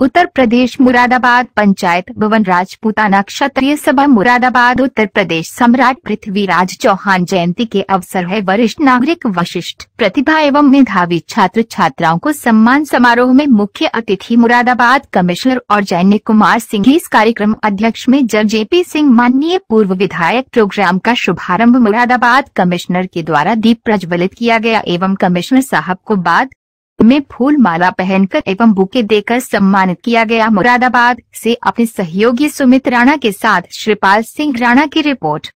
उत्तर प्रदेश मुरादाबाद पंचायत भवन राजपूताना क्षत्रिय सभा मुरादाबाद उत्तर प्रदेश सम्राट पृथ्वीराज चौहान जयंती के अवसर है वरिष्ठ नागरिक विशिष्ट प्रतिभा एवं मेधावी छात्र छात्राओं को सम्मान समारोह में मुख्य अतिथि मुरादाबाद कमिश्नर और जैन्य कुमार सिंह। इस कार्यक्रम अध्यक्ष में जज जेपी सिंह माननीय पूर्व विधायक। प्रोग्राम का शुभारंभ मुरादाबाद कमिश्नर के द्वारा दीप प्रज्वलित किया गया एवं कमिश्नर साहब को बाद में फूल माला पहनकर एवं बुके देकर सम्मानित किया गया। मुरादाबाद से अपने सहयोगी सुमित राणा के साथ श्रीपाल सिंह राणा की रिपोर्ट।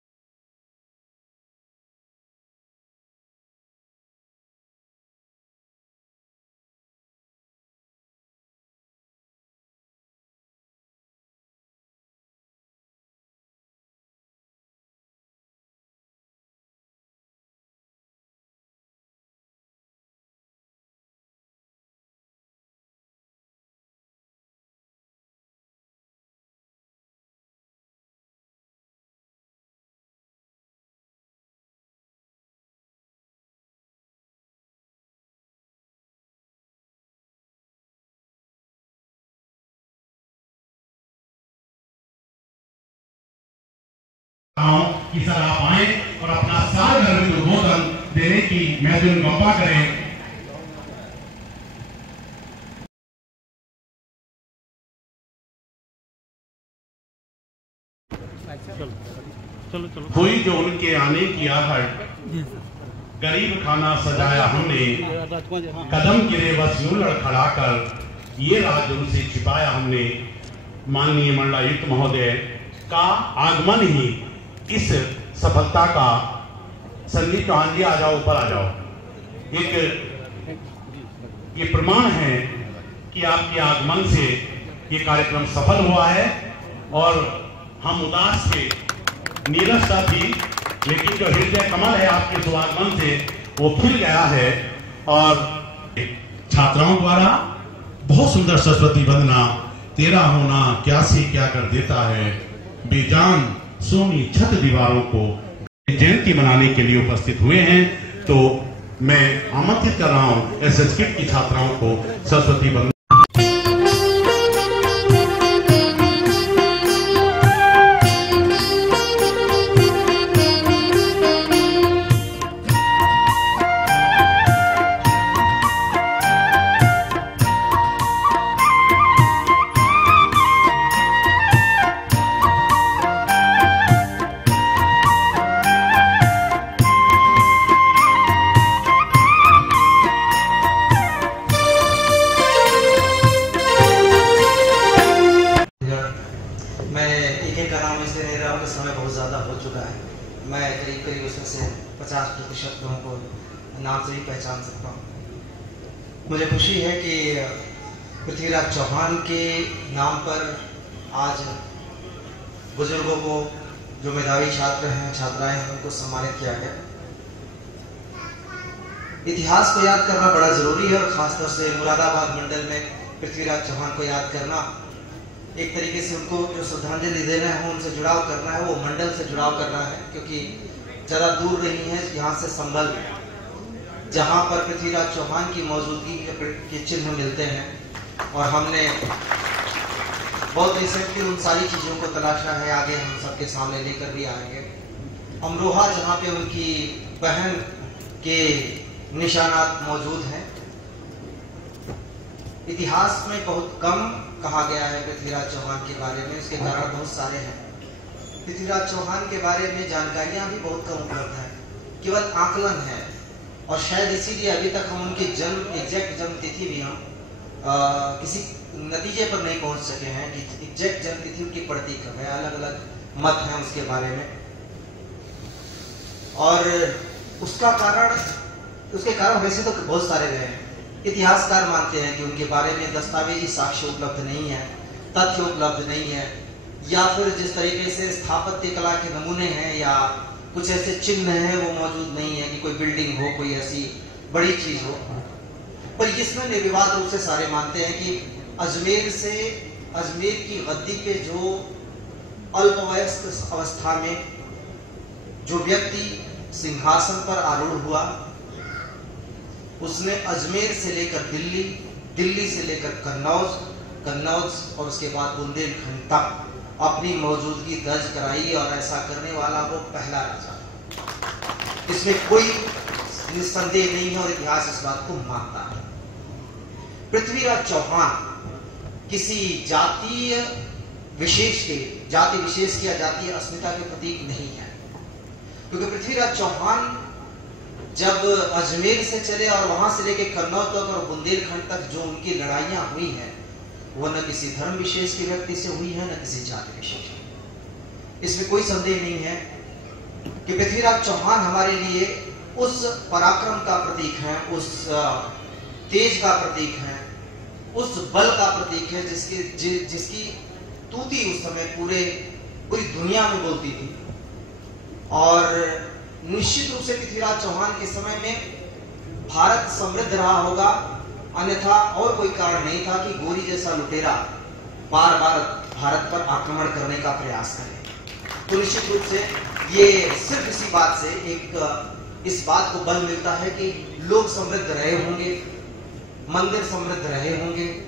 कि सर आप आए और अपना साल भर में उद्बोधन देने की महत्वपूर्ण गंपा करें। चलो हुई जो उनके आने की आहट, गरीब खाना सजाया हमने, कदम गिरे बस यूं लड़खड़ा कर ये राज उनसे छिपाया हमने। माननीय मंडलायुक्त महोदय का आगमन ही इस सफलता का संदीप चौहान जी आ जाओ, ऊपर आ जाओ। ये प्रमाण है कि आपके आगमन से ये कार्यक्रम सफल हुआ है और हम उदास थे, नीरसता थी, लेकिन जो हृदय कमल है आपके स्वागमन से वो खिल गया है। और छात्राओं द्वारा बहुत सुंदर सरस्वती वंदना, तेरा होना क्या से क्या कर देता है, बेजान सोनी छत दीवारों को जयंती मनाने के लिए उपस्थित हुए हैं। तो मैं आमंत्रित कर रहा हूं एसएस किट की छात्राओं को सरस्वती वंदना। समय बहुत ज़्यादा हो चुका है, मैं करीब उसमें से 50% लोगों को नाम से ही पहचान सकता हूँ। मुझे खुशी है कि पृथ्वीराज चौहान के नाम पर आज बुजुर्गों को, जो मेधावी छात्र हैं छात्राएं हैं, उनको सम्मानित किया गया। इतिहास को याद करना बड़ा जरूरी है और खासतौर से मुरादाबाद मंडल में पृथ्वीराज चौहान को याद करना, एक तरीके से उनको जो श्रद्धांजलि देना है, उनसे जुड़ाव करना है, वो मंडल से जुड़ाव करना है, क्योंकि ज़रा दूर नहीं है यहाँ से संबल, जहाँ पर पृथ्वीराज चौहान की मौजूदगी के चिन्ह मिलते हैं। और हमने बहुत रिसेंटली उन सारी चीज़ों को तलाशा है, आगे हम सबके सामने लेकर भी आएंगे। अमरोहा, जहाँ पे उनकी बहन के निशानात मौजूद हैं। इतिहास में बहुत कम कहा गया है पृथ्वीराज चौहान के बारे में, इसके कारण बहुत सारे हैं। पृथ्वीराज चौहान के बारे में जानकारियां भी बहुत कम उपलब्ध है, केवल आकलन है, और शायद इसीलिए अभी तक हम उनकी एग्जैक्ट जन्म तिथि भी हम किसी नतीजे पर नहीं पहुंच सके हैं कि एग्जैक्ट जन्म तिथि उनकी पड़ती कब है। अलग अलग मत हैं उसके बारे में, और उसके कारण वैसे तो बहुत सारे रहे हैं। इतिहासकार मानते हैं कि उनके बारे में दस्तावेजी साक्ष्य उपलब्ध नहीं है, तथ्य उपलब्ध नहीं है, या फिर जिस तरीके से स्थापत्य कला के नमूने हैं या कुछ ऐसे चिन्ह हैं वो मौजूद नहीं है कि कोई बिल्डिंग हो, कोई ऐसी बड़ी चीज हो। पर इसमें निर्विवाद रूप से सारे मानते हैं कि अजमेर की गद्दी पे जो अल्पवयस्क अवस्था में जो व्यक्ति सिंहासन पर आरूढ़ हुआ, उसने अजमेर से लेकर दिल्ली, दिल्ली से लेकर कन्नौज कन्नौज और उसके बाद बुंदेलखंड तक अपनी मौजूदगी दर्ज कराई और ऐसा करने वाला वो पहला राजा था। इसमें कोई निस्संदेह नहीं है और इतिहास इस बात को मानता है। पृथ्वीराज चौहान किसी जातीय विशेष की या जातीय अस्मिता के प्रतीक नहीं है, क्योंकि पृथ्वीराज चौहान जब अजमेर से चले और वहां से लेकर कन्नौज तक और बुंदेलखंड तक जो उनकी लड़ाइयां हुई हैं वो न किसी धर्म विशेष के व्यक्ति से हुई है न किसी जाति विशेष की। इसमें कोई संदेह नहीं है कि पृथ्वीराज चौहान हमारे लिए उस पराक्रम का प्रतीक है, उस तेज का प्रतीक है, उस बल का प्रतीक है जिसकी तूती उस समय पूरी दुनिया में बोलती थी। और निश्चित रूप से पृथ्वीराज चौहान के समय में भारत समृद्ध रहा होगा, अन्यथा और कोई कारण नहीं था कि गोरी जैसा लुटेरा बार बार भारत पर आक्रमण करने का प्रयास करे। तो निश्चित रूप से ये सिर्फ इसी बात से इस बात को बल मिलता है कि लोग समृद्ध रहे होंगे, मंदिर समृद्ध रहे होंगे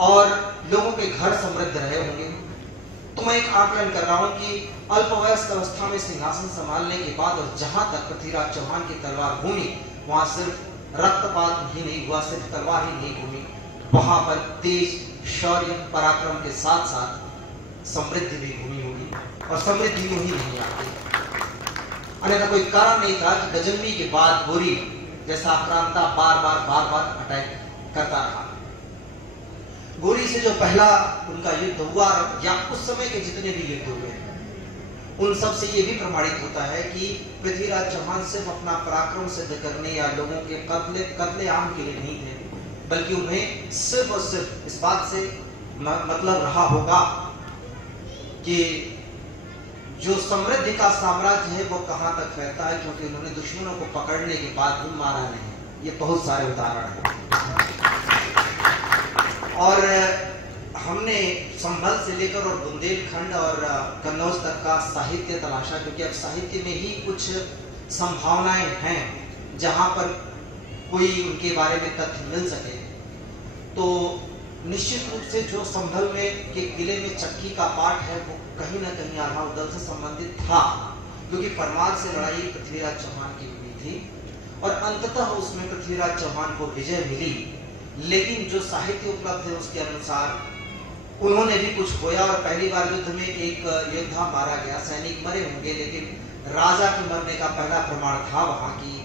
और लोगों के घर समृद्ध रहे होंगे। तो मैं एक आकलन कर रहा हूं कि अल्पवयस्क अवस्था में सिंहासन संभालने के बाद और जहां तक पृथ्वीराज चौहान की तलवार घूमी वहां सिर्फ रक्तपात ही नहीं हुआ, सिर्फ तलवार ही नहीं घूमी, वहां पर तेज शौर्य पराक्रम के साथ साथ समृद्धि भी घूमी होगी। और समृद्धि यूं ही नहीं आती, अन्यथा कोई कारण नहीं था कि गजनवी के बाद गोरी जैसा आक्रांता बार बार अटैक करता रहा। गोरी से जो पहला उनका युद्ध हुआ या उस समय के जितने भी युद्ध हुए उन सब से ये भी प्रमाणित होता है कि पृथ्वीराज चौहान सिर्फ अपना पराक्रम सिद्ध करने या लोगों के कत्ले आम के लिए नहीं थे, बल्कि उन्हें सिर्फ और सिर्फ इस बात से मतलब रहा होगा कि जो समृद्धि का साम्राज्य है वो कहां तक फैलता है, क्योंकि उन्होंने दुश्मनों को पकड़ने के बाद भी मारा नहीं। ये बहुत सारे उदाहरण हैं। और हमने संभल से लेकर और बुंदेलखंड और कन्नौज तक का साहित्य तलाशा, क्योंकि अब साहित्य में ही कुछ संभावनाएं हैं जहां पर कोई उनके बारे में तथ्य मिल सके। तो निश्चित रूप से जो संभल में के किले में चक्की का पाठ है वो कहीं ना कहीं आधा उदल से संबंधित था, क्योंकि परमार से लड़ाई पृथ्वीराज चौहान की हुई थी और अंततः उसमें पृथ्वीराज चौहान को विजय मिली। लेकिन जो साहित्य उपलब्ध है उसके अनुसार उन्होंने भी कुछ खोया और पहली बार युद्ध में एक योद्धा मारा गया, सैनिक मरे होंगे, लेकिन राजा के मरने का पहला प्रमाण था वहां की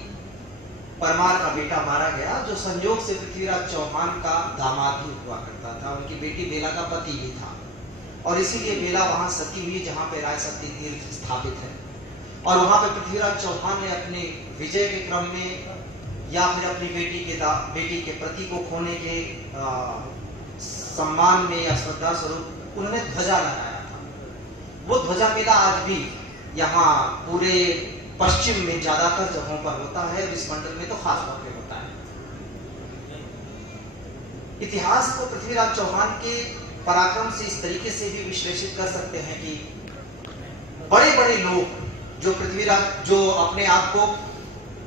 परमार का बेटा मारा गया, जो संयोग से पृथ्वीराज चौहान का दामाद भी हुआ करता था। उनकी बेटी बेला का पति भी था और इसीलिए बेला वहां सती हुई जहां पे राय सती तीर्थ स्थापित है। और वहां पे पृथ्वीराज चौहान ने अपने विजय के क्रम में या फिर अपनी बेटी के पति को खोने के सम्मान में या श्रद्धा स्वरूप उन्होंने ध्वजा लहराया था। वो ध्वजा मेला आज भी यहाँ पूरे पश्चिम में ज्यादातर जगहों पर होता है और इस मंडल में तो खास तौर पे होता है। इतिहास को पृथ्वीराज चौहान के पराक्रम से इस तरीके से भी विश्लेषित कर सकते हैं कि बड़े बड़े लोग जो अपने आप को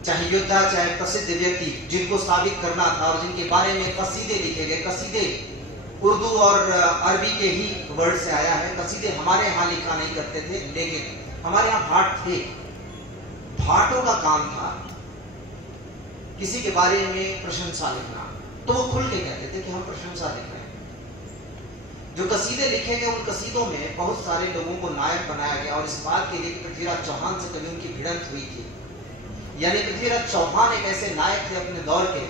चाहे योद्धा चाहे प्रसिद्ध व्यक्ति जिनको साबित करना था और जिनके बारे में कसीदे लिखे गए, कसीदे उर्दू और अरबी के ही वर्ड से आया है। कसीदे हमारे यहाँ लिखा नहीं करते थे, लेकिन हमारे यहाँ भाट थे। भाटों का काम था किसी के बारे में प्रशंसा लिखना, तो वो खुल के कहते थे कि हम प्रशंसा लिख रहे हैं। जो कसीदे लिखे गए उन कसीदों में बहुत सारे लोगों को नायक बनाया गया और इस बात के लिए पृथ्वीराज चौहान से कभी उनकी भिड़ंत हुई थी। यानी पृथ्वीराज चौहान एक ऐसे नायक थे अपने दौर के,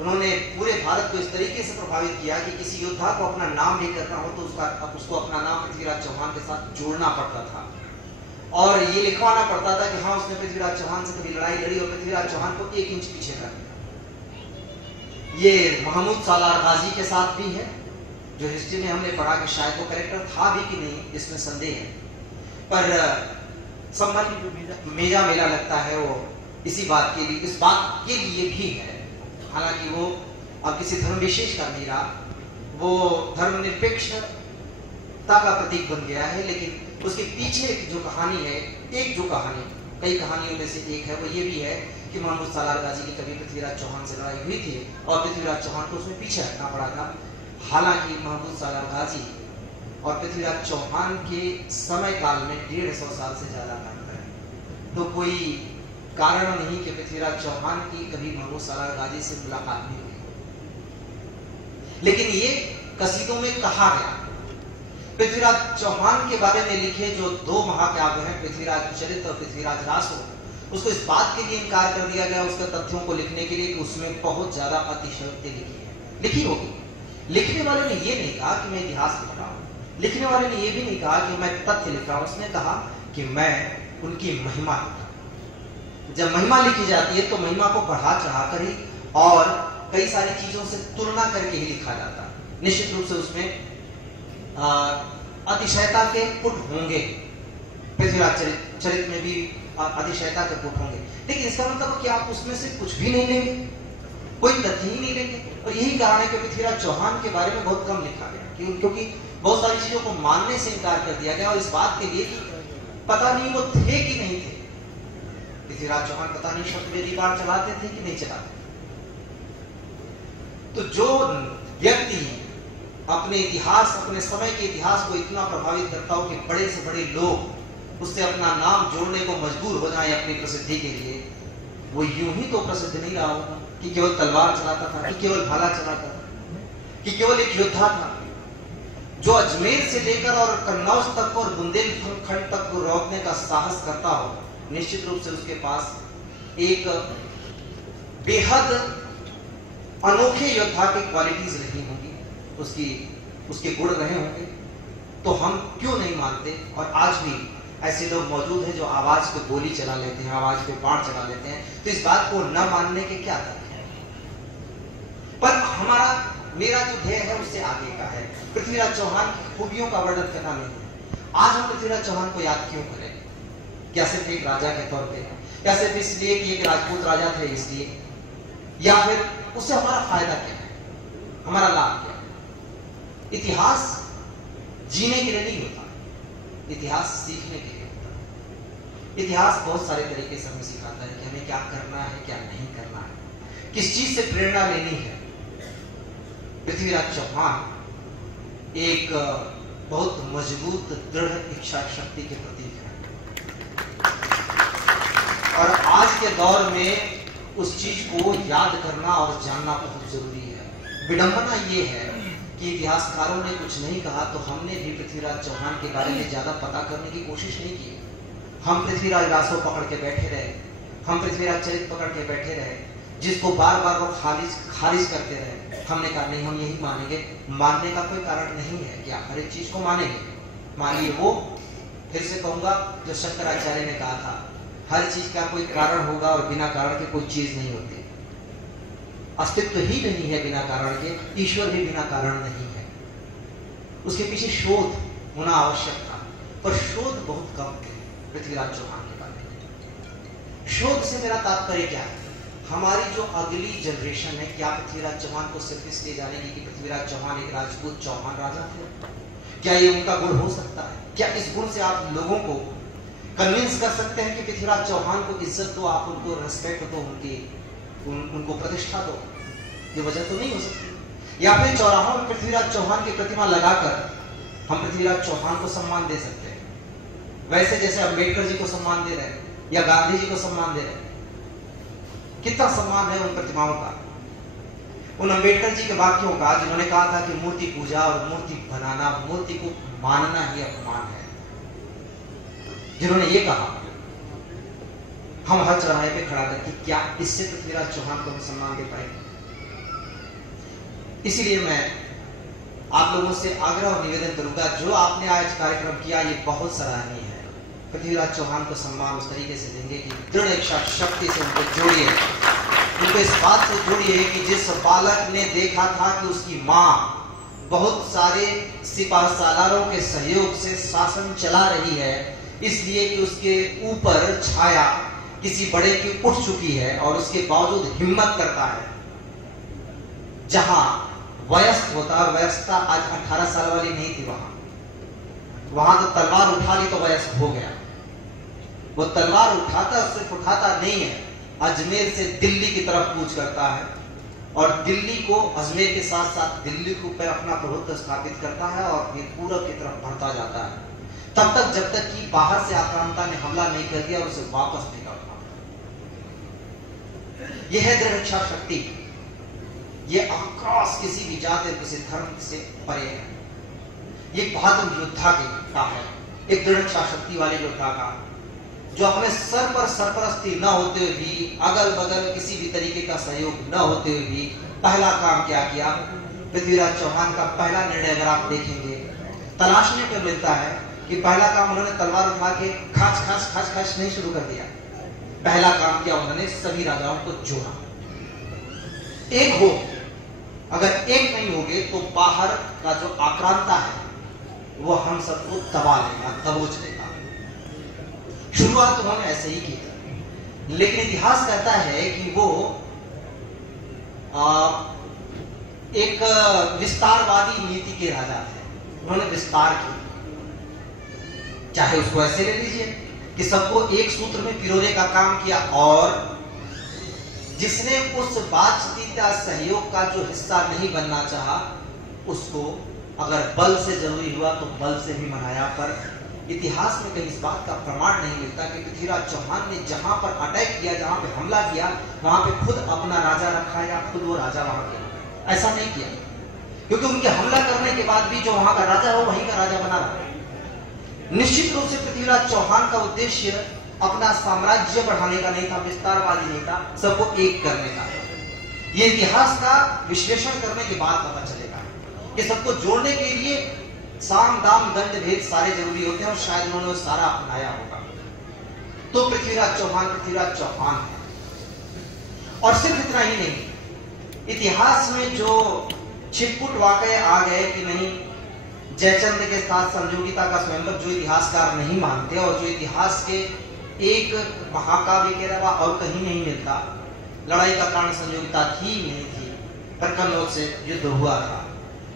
उन्होंने पूरे भारत को इस तरीके से प्रभावित किया कि किसी योद्धा को अपना नाम भी करना हो तो उसको अपना नाम पृथ्वीराज चौहान के साथ जोड़ना पड़ता था और ये लिखवाना पड़ता था कि हाँ उसने पृथ्वीराज चौहान से कभी लड़ाई लड़ी और पृथ्वीराज चौहान को 1 इंच पीछे कर दिया। ये महमूद सालार गाजी के साथ भी है, जो हिस्ट्री में हमने पढ़ा कि शायद वो कैरेक्टर था भी कि नहीं इसमें संदेह है, पर संबंध मेजा मेला लगता है वो इस बात के लिए भी है। हालांकि वो अब किसी धर्म विशेष का नहीं रहा, वो धर्मनिरपेक्षता का प्रतीक बन गया है, लेकिन उसके पीछे जो कहानी है, कई कहानियों में से एक है, वो ये भी है कि महमूद सालार गाजी की कभी पृथ्वीराज चौहान से लड़ाई हुई थी और पृथ्वीराज चौहान को उसमें पीछे हटना पड़ा था। हालांकि महमूद सालार गाजी और पृथ्वीराज चौहान के समय काल में 150 साल से ज्यादा का अंतर है, तो कोई कारण नहीं कि पृथ्वीराज चौहान की कभी महमूद सालार गाजी से मुलाकात नहीं हुई। लेकिन ये कसीदों में कहा गया। पृथ्वीराज चौहान के बारे में लिखे जो 2 महाकाव्य हैं, पृथ्वीराज चरित और पृथ्वीराज रासो, उसको इस बात के लिए इनकार कर दिया गया उसके तथ्यों को लिखने के लिए कि उसमें बहुत ज्यादा अतिशयोक्ति लिखी होगी। लिखने वाले ने ये नहीं कहा कि मैं इतिहास लिख रहा हूं, लिखने वाले ने ये भी नहीं कहा कि मैं तथ्य लिख रहा हूं, उसने कहा कि मैं उनकी महिमा लिख रहा हूं। जब महिमा लिखी जाती है तो महिमा को बढ़ा चढ़ाकर ही और कई सारी चीजों से तुलना करके ही लिखा जाता है। निश्चित रूप से उसमें अतिशयता के पुट होंगे, पृथ्वीराज चरित में भी अतिशयता के पुट होंगे, लेकिन इसका मतलब कि आप उसमें से कुछ भी नहीं लेंगे, कोई तथ्य ही नहीं लेंगे। और यही कारण है कि पृथ्वीराज चौहान के बारे में बहुत कम लिखा गया, क्योंकि बहुत सारी चीजों को मानने से इनकार कर दिया गया और इस बात के लिए कि पता नहीं वो थे कि नहीं थे। पृथ्वीराज चौहान पता नहीं शब्दवेदी पाठ चलाते थे कि नहीं चलाते। तो जो व्यक्ति अपने इतिहास, अपने समय के इतिहास को इतना प्रभावित करता हो कि बड़े से बड़े लोग उससे अपना नाम जोड़ने को मजबूर हो जाए अपनी प्रसिद्धि के लिए, वो यूं ही तो प्रसिद्ध नहीं रहा होगा कि केवल तलवार चलाता था, कि केवल भाला चलाता था, कि केवल एक योद्धा था। जो अजमेर से लेकर और कन्नौज तक और बुंदेलखंड तक को रोकने का साहस करता हो, निश्चित रूप से उसके पास एक बेहद अनोखे योद्धा की क्वालिटीज रही होंगी, उसके गुण रहे होंगे। तो हम क्यों नहीं मानते? और आज भी ऐसे लोग मौजूद हैं जो आवाज पे गोली चला लेते हैं, आवाज पे बाण चला लेते हैं। तो इस बात को न मानने के क्या तर्क है? पर मेरा जो ध्येय है उससे आगे का है। पृथ्वीराज चौहान की खूबियों का वर्णन करना नहीं है। आज हम पृथ्वीराज चौहान को याद क्यों करें? क्या सिर्फ एक राजा के तौर पे? क्या सिर्फ इसलिए कि एक राजपूत राजा थे इसलिए? या फिर उससे हमारा फायदा क्या है, हमारा लाभ क्या है? इतिहास जीने के लिए नहीं होता, इतिहास सीखने के लिए होता है। इतिहास बहुत सारे तरीके से हमें सिखाता है कि हमें क्या करना है, क्या नहीं करना है, किस चीज से प्रेरणा लेनी है। पृथ्वीराज चौहान एक बहुत मजबूत दृढ़ इच्छा शक्ति के प्रतीक है और आज के दौर में उस चीज को याद करना और जानना बहुत जरूरी है। विडंबना ये है कि इतिहासकारों ने कुछ नहीं कहा तो हमने भी पृथ्वीराज चौहान के बारे में ज्यादा पता करने की कोशिश नहीं की। हम पृथ्वीराज रासो पकड़ के बैठे रहे, हम पृथ्वीराज चरित पकड़ के बैठे रहे, जिसको बार बार वो खारिज करते रहे। हमने कहा नहीं, हम यही मानेंगे। मानने का कोई कारण नहीं है कि आप हर एक चीज को मानेंगे। मानिए वो, फिर से कहूंगा जो शंकराचार्य ने कहा था, हर चीज का कोई कारण होगा और बिना कारण के कोई चीज नहीं होती। अस्तित्व ही नहीं है बिना कारण के, ईश्वर भी बिना कारण नहीं है। उसके पीछे शोध होना आवश्यक था, पर शोध बहुत कम थे पृथ्वीराज चौहान के बारे में। शोध से मेरा तात्पर्य क्या है? हमारी जो अगली जनरेशन है, क्या पृथ्वीराज चौहान को सिर्फ इसलिए जानेगी कि पृथ्वीराज चौहान एक राजपूत चौहान राजा थे? क्या ये उनका गुण हो सकता है? क्या इस गुण से आप लोगों को कन्विंस कर सकते हैं कि पृथ्वीराज चौहान को इज्जत दो, आप उनको रेस्पेक्ट दो, उनको प्रतिष्ठा दो? ये वजह तो नहीं हो सकती। या फिर चौराहों में पृथ्वीराज चौहान की प्रतिमा लगाकर हम पृथ्वीराज चौहान को सम्मान दे सकते हैं, वैसे जैसे अम्बेडकर जी को सम्मान दे रहे हैं या गांधी जी को सम्मान दे रहे हैं। कितना सम्मान है उन प्रतिमाओं का, उन अम्बेडकर जी के वाक्यों का, जिन्होंने कहा था कि मूर्ति पूजा और मूर्ति बनाना, मूर्ति को मानना ही अपमान है। जिन्होंने ये कहा, हम हर चौराहे पे खड़ा करके क्या इससे पृथ्वीराज चौहान को हम सम्मान दे पाएंगे? इसीलिए मैं आप लोगों से आग्रह और निवेदन करूंगा, जो आपने आज कार्यक्रम किया ये बहुत सराहनीय है। पृथ्वीराज चौहान को सम्मान उस तरीके से देंगे कि दृढ़ इच्छा शक्ति से उनको जोड़िए, उनको इस बात से जोड़िए कि जिस बालक ने देखा था कि उसकी माँ बहुत सारे सिपाह सालारों के सहयोग से शासन चला रही है, इसलिए कि उसके ऊपर छाया किसी बड़े की उठ चुकी है और उसके बावजूद हिम्मत करता है। जहां वयस्क होता, और वयस्कता आज 18 साल वाली नहीं थी, वहां तो तलवार उठा ली तो वयस्क हो गया। वो तलवार उठाता, सिर्फ उठाता नहीं है, अजमेर से दिल्ली की तरफ कूच करता है और दिल्ली को, अजमेर के साथ साथ दिल्ली के ऊपर अपना प्रभुत्व स्थापित करता है और फिर पूरब की तरफ बढ़ता जाता है, तब तक जब तक कि बाहर से आक्रांता ने हमला नहीं कर दिया और उसे वापस नहीं लौटना। यह है दृढ़ इच्छा शक्ति। यह अक्रॉस किसी भी जाति, किसी धर्म से परे है। ये बहादुर योद्धा का है, एक दृढ़ इच्छा शक्ति वाले योद्धा का, जो अपने सर पर सरपरस्ती न होते हुए भी, अगल बगल किसी भी तरीके का सहयोग न होते हुए भी पहला काम क्या किया? पृथ्वीराज चौहान का पहला निर्णय अगर आप देखेंगे, तलाशने पे मिलता है कि पहला काम उन्होंने तलवार उठा के खाच खाच खाच खाच नहीं शुरू कर दिया। पहला काम किया उन्होंने, सभी राजाओं को जोड़ा। एक हो, अगर एक नहीं होगे तो बाहर का जो आक्रांता है वो हम सबको दबा लेगा, दबोच लेगा। शुरुआत उन्होंने ऐसे ही की, लेकिन इतिहास कहता है कि वो एक विस्तारवादी नीति के राजा थे। उन्होंने विस्तार किया, चाहे उसको ऐसे ले लीजिए कि सबको एक सूत्र में पिरोने का काम किया, और जिसने उस बातचीत का सहयोग का जो हिस्सा नहीं बनना चाहा, उसको अगर बल से जरूरी हुआ तो बल से भी मनाया। पर इतिहास में कहीं इस बात का प्रमाण नहीं मिलता कि पृथ्वीराज चौहान ने जहां पर अटैक किया, जहां पे हमला किया, वहां पे खुद अपना राजा रखा या खुद वो राजा वहां गया। ऐसा नहीं किया, क्योंकि उनके हमला करने के बाद भी जो वहां का राजा हो वहीं का राजा बना रहा। निश्चित रूप से पृथ्वीराज चौहान का उद्देश्य अपना साम्राज्य बढ़ाने का नहीं था, विस्तारवादी नहीं था, सबको एक करने का। ये इतिहास का विश्लेषण करने के बाद पता चलेगा कि सबको जोड़ने के लिए साम दाम दंड भेद सारे जरूरी होते हैं, और शायद उन्होंने सारा अपनाया होगा। तो पृथ्वीराज चौहान है। और सिर्फ इतना ही नहीं, इतिहास में जो छिटपुट वाकये आ गए कि नहीं, जयचंद के साथ संजोगिता का स्वयंवर, जो इतिहासकार नहीं मानते और जो इतिहास के एक महाकाव्य के अलावा और कहीं नहीं मिलता। लड़ाई का कारण संजोगिता थी नहीं थी, पर कन्नौज से युद्ध हुआ था।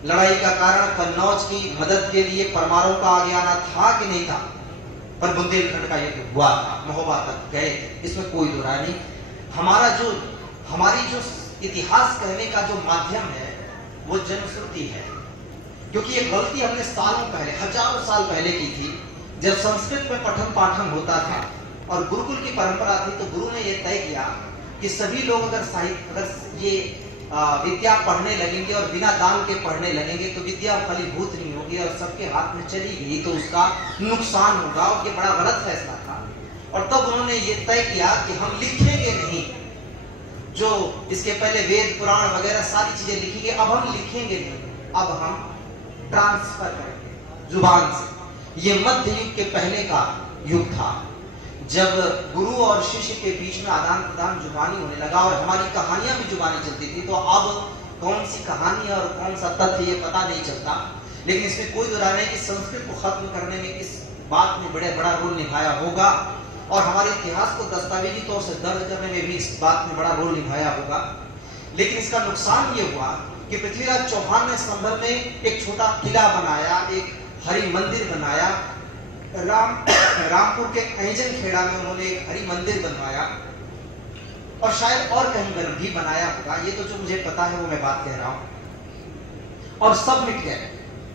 लड़ाई का कारण कन्नौज की मदद के लिए परमाणु का आगे आना था कि नहीं था, पर बुंदेलखंड का युद्ध हुआ था, महोबा तक गए थे, इसमें कोई दो राय नहीं। हमारी जो इतिहास कहने का जो माध्यम है वो जनश्रुति है, क्योंकि ये गलती हमने सालों पहले, हजारों साल पहले की थी, जब संस्कृत में पठन पाठन होता था और गुरुकुल की परंपरा थी। तो गुरु ने यह तय किया कि सभी लोग अगर ये विद्या पढ़ने लगेंगे और बिना दान के पढ़ने लगेंगे तो विद्या फलीभूत नहीं होगी, और सबके हाथ में चली गई तो उसका नुकसान होगा, और ये बड़ा गलत फैसला था। और तब उन्होंने ये तय किया कि हम लिखेंगे नहीं, जो इसके पहले वेद पुराण वगैरह सारी चीजें लिखेंगे, अब हम लिखेंगे नहीं, अब हम ट्रांसफर करेंगे जुबान से। ये मध्य युग के पहले का युग था, जब गुरु और शिष्य के बीच में आदान प्रदान जुबानी होने लगा, और हमारी कहानियां भी जुबानी चलती थी। तो अब कौन सी कहानी और कौन सा तथ्य ये पता नहीं चलता, लेकिन इसमें कोई दुराय नहीं कि संस्कृत को खत्म करने में इस बात ने बड़ा रोल निभाया होगा, और हमारे इतिहास को दस्तावेजी तौर से दर्ज करने में भी इस बात ने बड़ा रोल निभाया होगा। लेकिन इसका नुकसान ये हुआ कि पृथ्वीराज चौहान ने संभल में एक छोटा किला बनाया, एक हरि मंदिर बनाया। रामपुर के ऐजन खेड़ा में उन्होंने एक हरि मंदिर बनवाया, और शायद और कहीं भी बनाया होगा, ये तो जो मुझे पता है वो मैं बात कह रहा हूं। और सब मिट गए,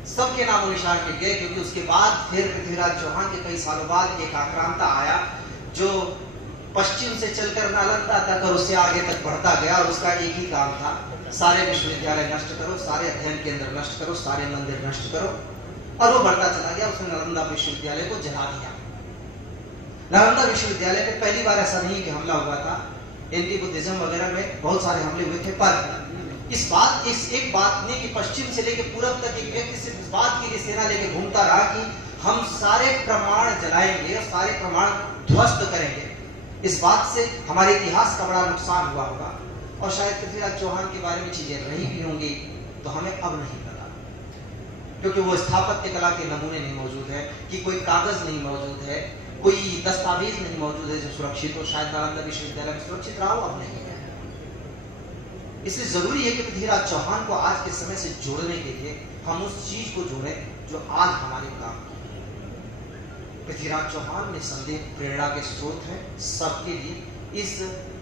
सबके नामो निशान मिट गए, क्योंकि उसके बाद फिर पृथ्वीराज चौहान के कई सालों बाद एक आक्रांता आया, जो पश्चिम से चलकर नालंदा तक और उससे आगे तक बढ़ता गया, और उसका एक ही काम था, सारे विश्वविद्यालय नष्ट करो, सारे अध्ययन केंद्र नष्ट करो, सारे मंदिर नष्ट करो। और वो बढ़ता चला गया, उसने नालंदा विश्वविद्यालय को जला दिया। नालंदा विश्वविद्यालय पे पहली बार ऐसा नहीं कि हमला हुआ था, एंटी बुद्धिज्म वगैरह में बहुत सारे हमले हुए थे, पर इस एक बात ने कि पश्चिम से लेकर पूरब तक एक व्यक्ति सिर्फ इस बात के लिए सेना लेकर घूमता रहा कि हम सारे प्रमाण जलाएंगे और सारे प्रमाण ध्वस्त करेंगे। इस बात से हमारे इतिहास का बड़ा नुकसान हुआ होगा, और शायद पृथ्वीराज चौहान के बारे में चीजें रही भी होंगी तो हमें अब नहीं पता, क्योंकि वो स्थापत्य कला के नमूने नहीं मौजूद है, कि कोई कागज नहीं मौजूद है, कोई दस्तावेज नहीं मौजूद है जो सुरक्षित हो। शायद नालंदा विश्वविद्यालय में सुरक्षित रहा हो, अब नहीं है। इसलिए जरूरी है कि पृथ्वीराज चौहान को आज के समय से जोड़ने के लिए हम उस चीज को जोड़ें जो आज हमारे काम। पृथ्वीराज चौहान निसंदेह प्रेरणा के स्रोत है सबके लिए, इस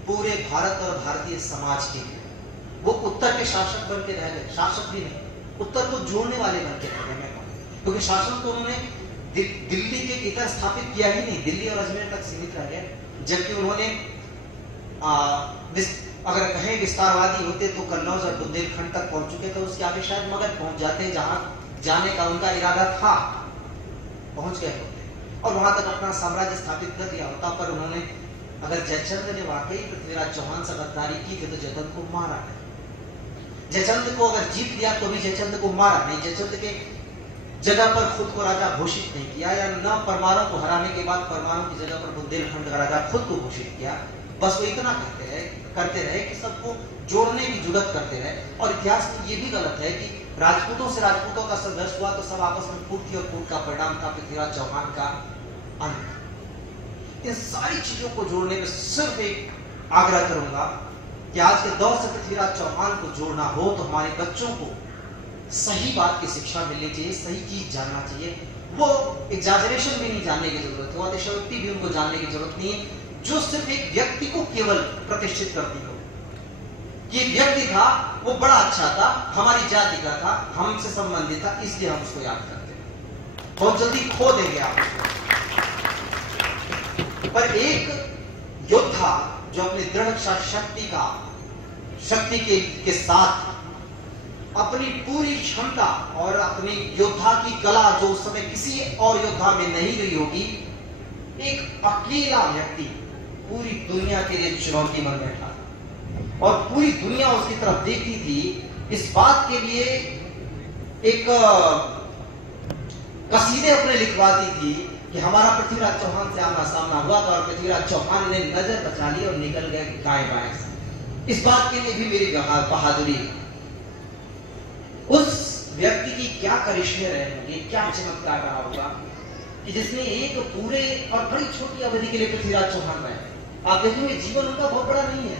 पूरे भारत और भारतीय समाज के लिए। वो उत्तर के शासक बन के रह गए, शासक भी नहीं, उत्तर को जोड़ने वाले बन के रह गए। क्योंकि शासन तो उन्होंने दिल्ली के भीतर स्थापित किया ही नहीं, दिल्ली और अजमेर तक सीमित रह गए। जबकि उन्होंने अगर कहें विस्तारवादी होते तो कन्नौज और बुंदेलखंड तक पहुंच चुके थे, उसके आगे शायद मगध पहुंच जाते, जहां जाने का उनका इरादा था, पहुंच गए होते और वहां तक अपना साम्राज्य स्थापित कर लिया होता। पर उन्होंने, अगर जयचंद ने वाकई पृथ्वीराज चौहान से गद्दारी की थी तो जयचंद को मारा नहीं। जयचंद को अगर जीत लिया तो भी जयचंद को मारा नहीं, जयचंद के जगह पर खुद को राजा घोषित नहीं किया, या न परमाणु को हराने के बाद परमाणु की जगह पर बुंदेलखंड का राजा खुद को घोषित किया। बस वो इतना करते रहे कि सबको जोड़ने की जुगत करते रहे। और इतिहास में ये भी गलत है कि राजपूतों से राजपूतों का संघर्ष हुआ तो सब आपस में फूट थी और फूट का परिणाम था पृथ्वीराज चौहान का अंत। इन सारी चीजों को जोड़ने में सिर्फ एक आग्रह करूंगा कि आज के दौर से पृथ्वीराज चौहान को जोड़ना हो तो हमारे बच्चों को सही बात की शिक्षा मिलनी चाहिए, सही चीज जानना चाहिए। वो एग्जैजरेशन भी नहीं जानने की जरूरत है, वो अतिशयोक्ति भी उनको जानने की जरूरत नहीं है, जो सिर्फ एक व्यक्ति को केवल प्रतिष्ठित करती हो कि एक व्यक्ति था, वो बड़ा अच्छा था, हमारी जाति का था, हमसे संबंधित था, इसलिए हम उसको याद करते हैं। बहुत जल्दी खो देंगे आप उसको। पर एक योद्धा जो अपनी दृढ़ शक्ति के साथ अपनी पूरी क्षमता और अपनी योद्धा की कला जो उस समय किसी और योद्धा में नहीं रही होगी, एक अकेला व्यक्ति पूरी दुनिया के लिए चुनौती बन बैठा और पूरी दुनिया उसकी तरफ देखती थी। इस बात के लिए एक कसीदे अपने लिखवाती थी कि हमारा पृथ्वीराज चौहान से आमना सामना हुआ था और पृथ्वीराज चौहान ने नजर बचा ली और निकल गए दाएं बाएं से। इस बात के लिए भी मेरी बहादुरी। उस व्यक्ति की क्या करिश्मे रहे होंगे, क्या चमत्कार रहा होगा कि जिसने एक पूरे और बड़ी छोटी अवधि के लिए पृथ्वीराज चौहान रहे। आप देखेंगे जीवन उनका बहुत बड़ा नहीं है,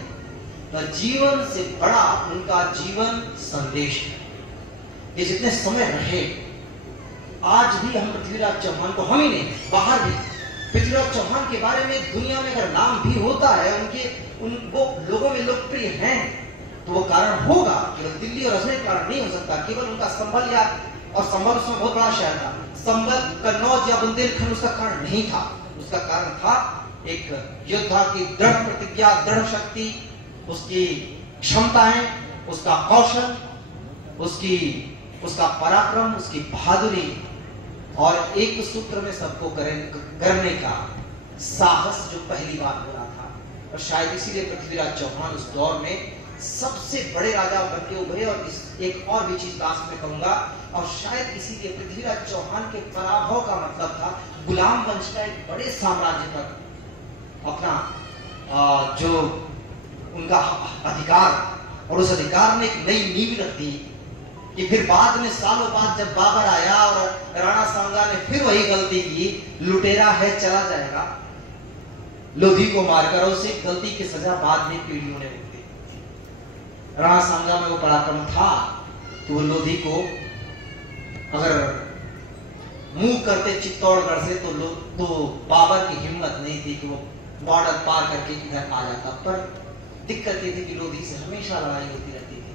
पर जीवन से बड़ा उनका जीवन संदेश है। ये जितने समय रहे, आज भी हम पृथ्वीराज चौहान को, हम ही नहीं बाहर भी पृथ्वीराज चौहान के बारे में दुनिया में अगर नाम भी होता है, उनको लोगों में लोकप्रिय हैं, तो वो कारण होगा, केवल दिल्ली और अजमेर कारण नहीं हो सकता। केवल उनका संभल, या और संभल उसमें बहुत बड़ा शहर था, संभल कन्नौज या बुंदेलखंड उसका कारण नहीं था। उसका कारण था एक योद्धा की दृढ़ प्रतिज्ञा, दृढ़ शक्ति, उसकी क्षमताएं, उसका कौशल, उसका पराक्रम, उसकी बहादुरी और एक सूत्र में सबको करने का साहस जो पहली बार हो रहा था। और शायद इसीलिए पृथ्वीराज चौहान उस दौर में सबसे बड़े राजा बन के उभरे। और एक और भी चीज लास्ट में कहूंगा, और शायद इसीलिए पृथ्वीराज चौहान के पराभव का मतलब था गुलाम वंश का एक बड़े साम्राज्य पर अपना जो उनका अधिकार, और उस अधिकार ने एक नई नींव रख दी कि फिर बाद में सालों बाद जब बाबर आया और राणा सांगा ने फिर वही गलती की, लुटेरा है चला जाएगा, लोधी को मारकर, उसे गलती की सजा बाद में पीढ़ियों ने भुगती। राणा सांगा में वो पराक्रम था तो वो लोधी को अगर मूव करते चित्तौड़गढ़ से तो बाबर की हिम्मत नहीं थी कि वो बॉर्डर पार करके इधर आ जाता। पर दिक्कत ये थी कि लोधी से हमेशा लड़ाई होती रहती थी,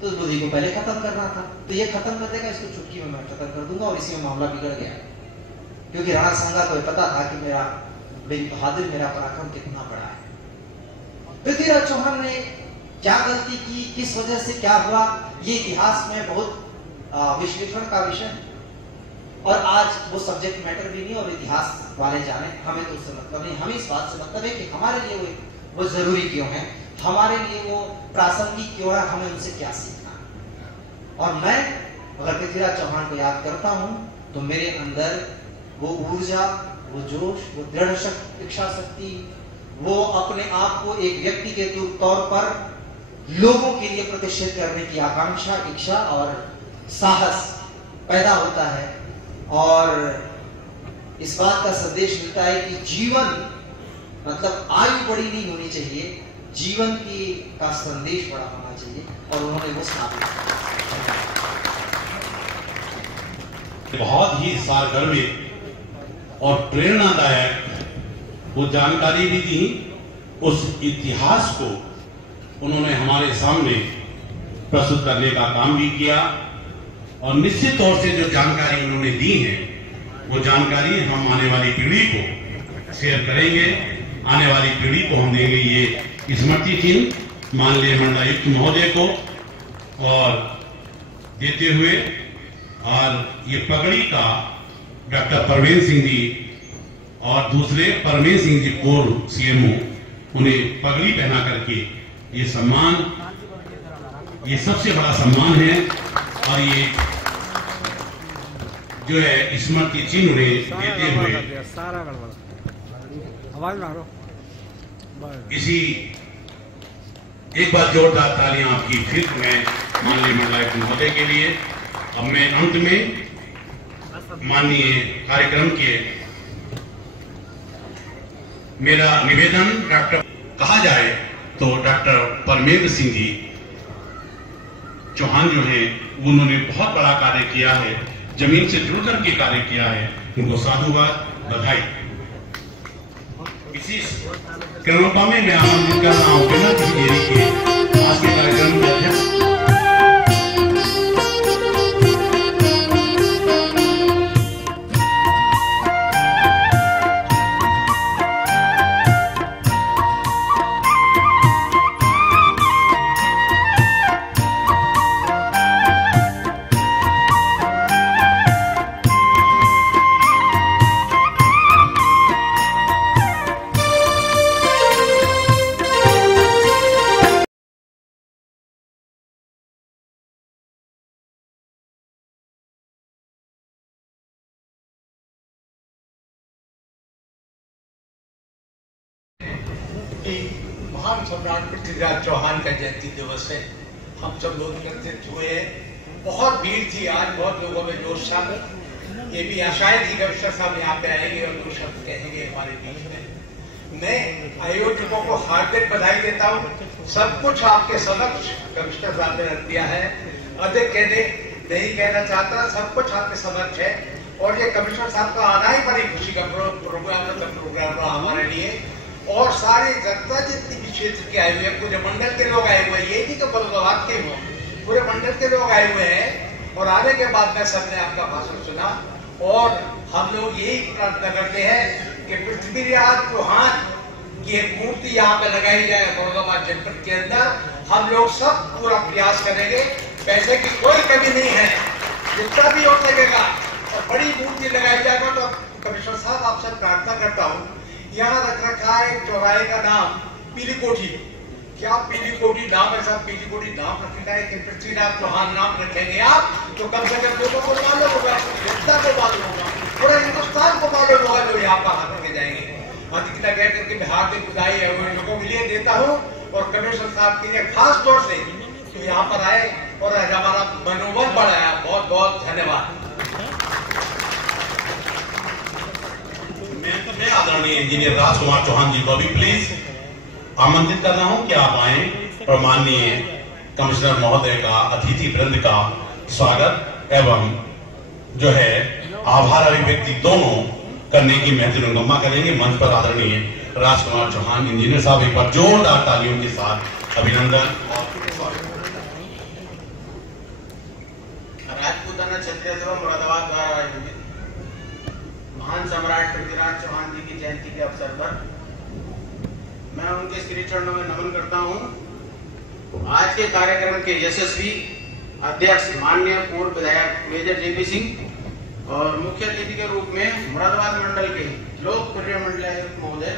तो लोधी को पहले खत्म करना था। तो ये खत्म कर देगा, इसको चुटकी में मैं खत्म कर दूंगा, और इसी में मामला बिगड़ गया। क्योंकि राणा सांगा को पता था कि मेरी बहादुर, मेरा पराक्रम कितना बड़ा है। पृथ्वीराज चौहान ने क्या गलती की, किस वजह से क्या हुआ, ये इतिहास में बहुत विश्लेषण का विषय है। और आज वो सब्जेक्ट मैटर भी नहीं, और इतिहास वाले जाने, हमें तो उससे मतलब नहीं। हमें इस बात से मतलब है कि हमारे लिए वो जरूरी क्यों है, हमारे लिए वो प्रासंगिक क्यों है, हमें उनसे क्या सीखना है। और मैं अगर पृथ्वीराज चौहान को याद करता हूं तो मेरे अंदर वो ऊर्जा, वो जोश, वो दृढ़ इच्छा शक्ति, वो अपने आप को एक व्यक्ति के तौर पर लोगों के लिए प्रतिष्ठित करने की आकांक्षा, इच्छा और साहस पैदा होता है। और इस बात का संदेश मिलता है कि जीवन मतलब आयु बड़ी नहीं होनी चाहिए, जीवन का संदेश बड़ा होना चाहिए, और उन्होंने वो साबित किया। बहुत ही सारगर्भित और प्रेरणादायक वो जानकारी भी दी, उस इतिहास को उन्होंने हमारे सामने प्रस्तुत करने का काम भी किया और निश्चित तौर से जो जानकारी उन्होंने दी है वो जानकारी हम आने वाली पीढ़ी को शेयर करेंगे। आने वाली पीढ़ी को हम देंगे ये स्मृति चिन्ह माननीय मंडलायुक्त महोदय को और देते हुए, और ये पगड़ी का डॉक्टर परवेज सिंह जी और दूसरे परवेज सिंह जी पूर्व सीएमओ, उन्हें पगड़ी पहना करके ये सम्मान, ये सबसे बड़ा सम्मान है और ये जो है स्मृति चिन्ह उन्हें देते हुए इसी एक बार जोरदार तालियां आपकी फिर मैं माननीय मंडलायुक्त महोदय के लिए। अब मैं अंत में माननीय कार्यक्रम के मेरा निवेदन डॉक्टर कहा जाए तो डॉक्टर परमेंद्र सिंह जी चौहान जो हैं उन्होंने बहुत बड़ा कार्य किया है, जमीन से जुड़कर के कार्य किया है, उनको साधुवाद, बधाई। इसी क्रमों में मैं आमंत्रित कर रहा हूं बिना किसी देरी के आज के कार्यक्रम के अध्यक्ष महान सम्राट पृथ्वीराज चौहान का जयंती दिवस है। हम सब लोग एकत्रित हुए हैं, बहुत भीड़ थी आज, बहुत लोगों में जोश था। ये भी शायद ही कमिश्नर साहब यहाँ पे आएंगे और दो शब्द कहेंगे हमारे बीच में। मैं आयोजकों को हार्दिक बधाई देता हूँ। सब कुछ आपके समक्ष कमिश्नर साहब ने रख दिया है, अधिक नहीं कहना चाहता, सब कुछ आपके समक्ष है। और ये कमिश्नर साहब का आना ही बड़ी खुशी का प्रोग्राम रहा हमारे लिए। और सारी जनता जितनी भी क्षेत्र के आए हुए हैं, पूरे मंडल के लोग आए हुए हैं, ये नहीं तो बलगवाद के हो, पूरे मंडल के लोग आए हुए हैं। और आने के बाद में सबने आपका भाषण सुना और हम लोग यही प्रार्थना करते हैं कि पृथ्वीराज चौहान की एक मूर्ति यहाँ पे लगाई जाए औरंगाबाद जनपद के अंदर। हम लोग सब पूरा प्रयास करेंगे, पैसे की कोई कमी नहीं है, जितना भी हो सकेगा और बड़ी मूर्ति लगाई जाएगा। तो कमिश्नर साहब आपसे प्रार्थना करता हूँ, यहाँ रख रखा है चौराहे का नाम पीली कोठी, क्या पीली कोठी नाम है साहब? पीली कोठी नाम रखेगा है कि पृथ्वीराज चौहान नाम रखेंगे आप तो कम से कम लोगों को मालूम होगा, जनता को मालूम होगा, पूरे हिंदुस्तान को मालूम होगा जो यहाँ पर हाथ के जाएंगे। अधिकता कह करके मैं हार्दिक बधाई है उन लोगों के लिए देता हूँ और कमिश्नर साहब के लिए खास तौर से तो यहाँ पर आए और हमारा मनोबल बढ़ाया। बहुत बहुत धन्यवाद। मैं आदरणीय इंजीनियर राजकुमार चौहान जी को भी प्लीज आमंत्रित कर रहा हूं कि आप आए और माननीय कमिश्नर महोदय का अतिथि वृंद का स्वागत एवं जो है आभार अभिव्यक्ति दोनों करने की महत्व अनुगमा करेंगे। मंच पर आदरणीय राजकुमार चौहान इंजीनियर साहब एक बार जोरदार तालियों के साथ अभिनंदन। राजपूताना क्षत्रिय सभा मुरादाबाद द्वारा आयोजित महान सम्राट पृथ्वीराज चौहान जी की जयंती के अवसर पर मैं उनके श्री चरणों में नमन करता हूं। आज के कार्यक्रम के यशस्वी अध्यक्ष माननीय पूर्व विधायक मेजर जेपी सिंह और मुख्य अतिथि के रूप में मुरादाबाद मंडल के लोकप्रिय मंडलायुक्त महोदय,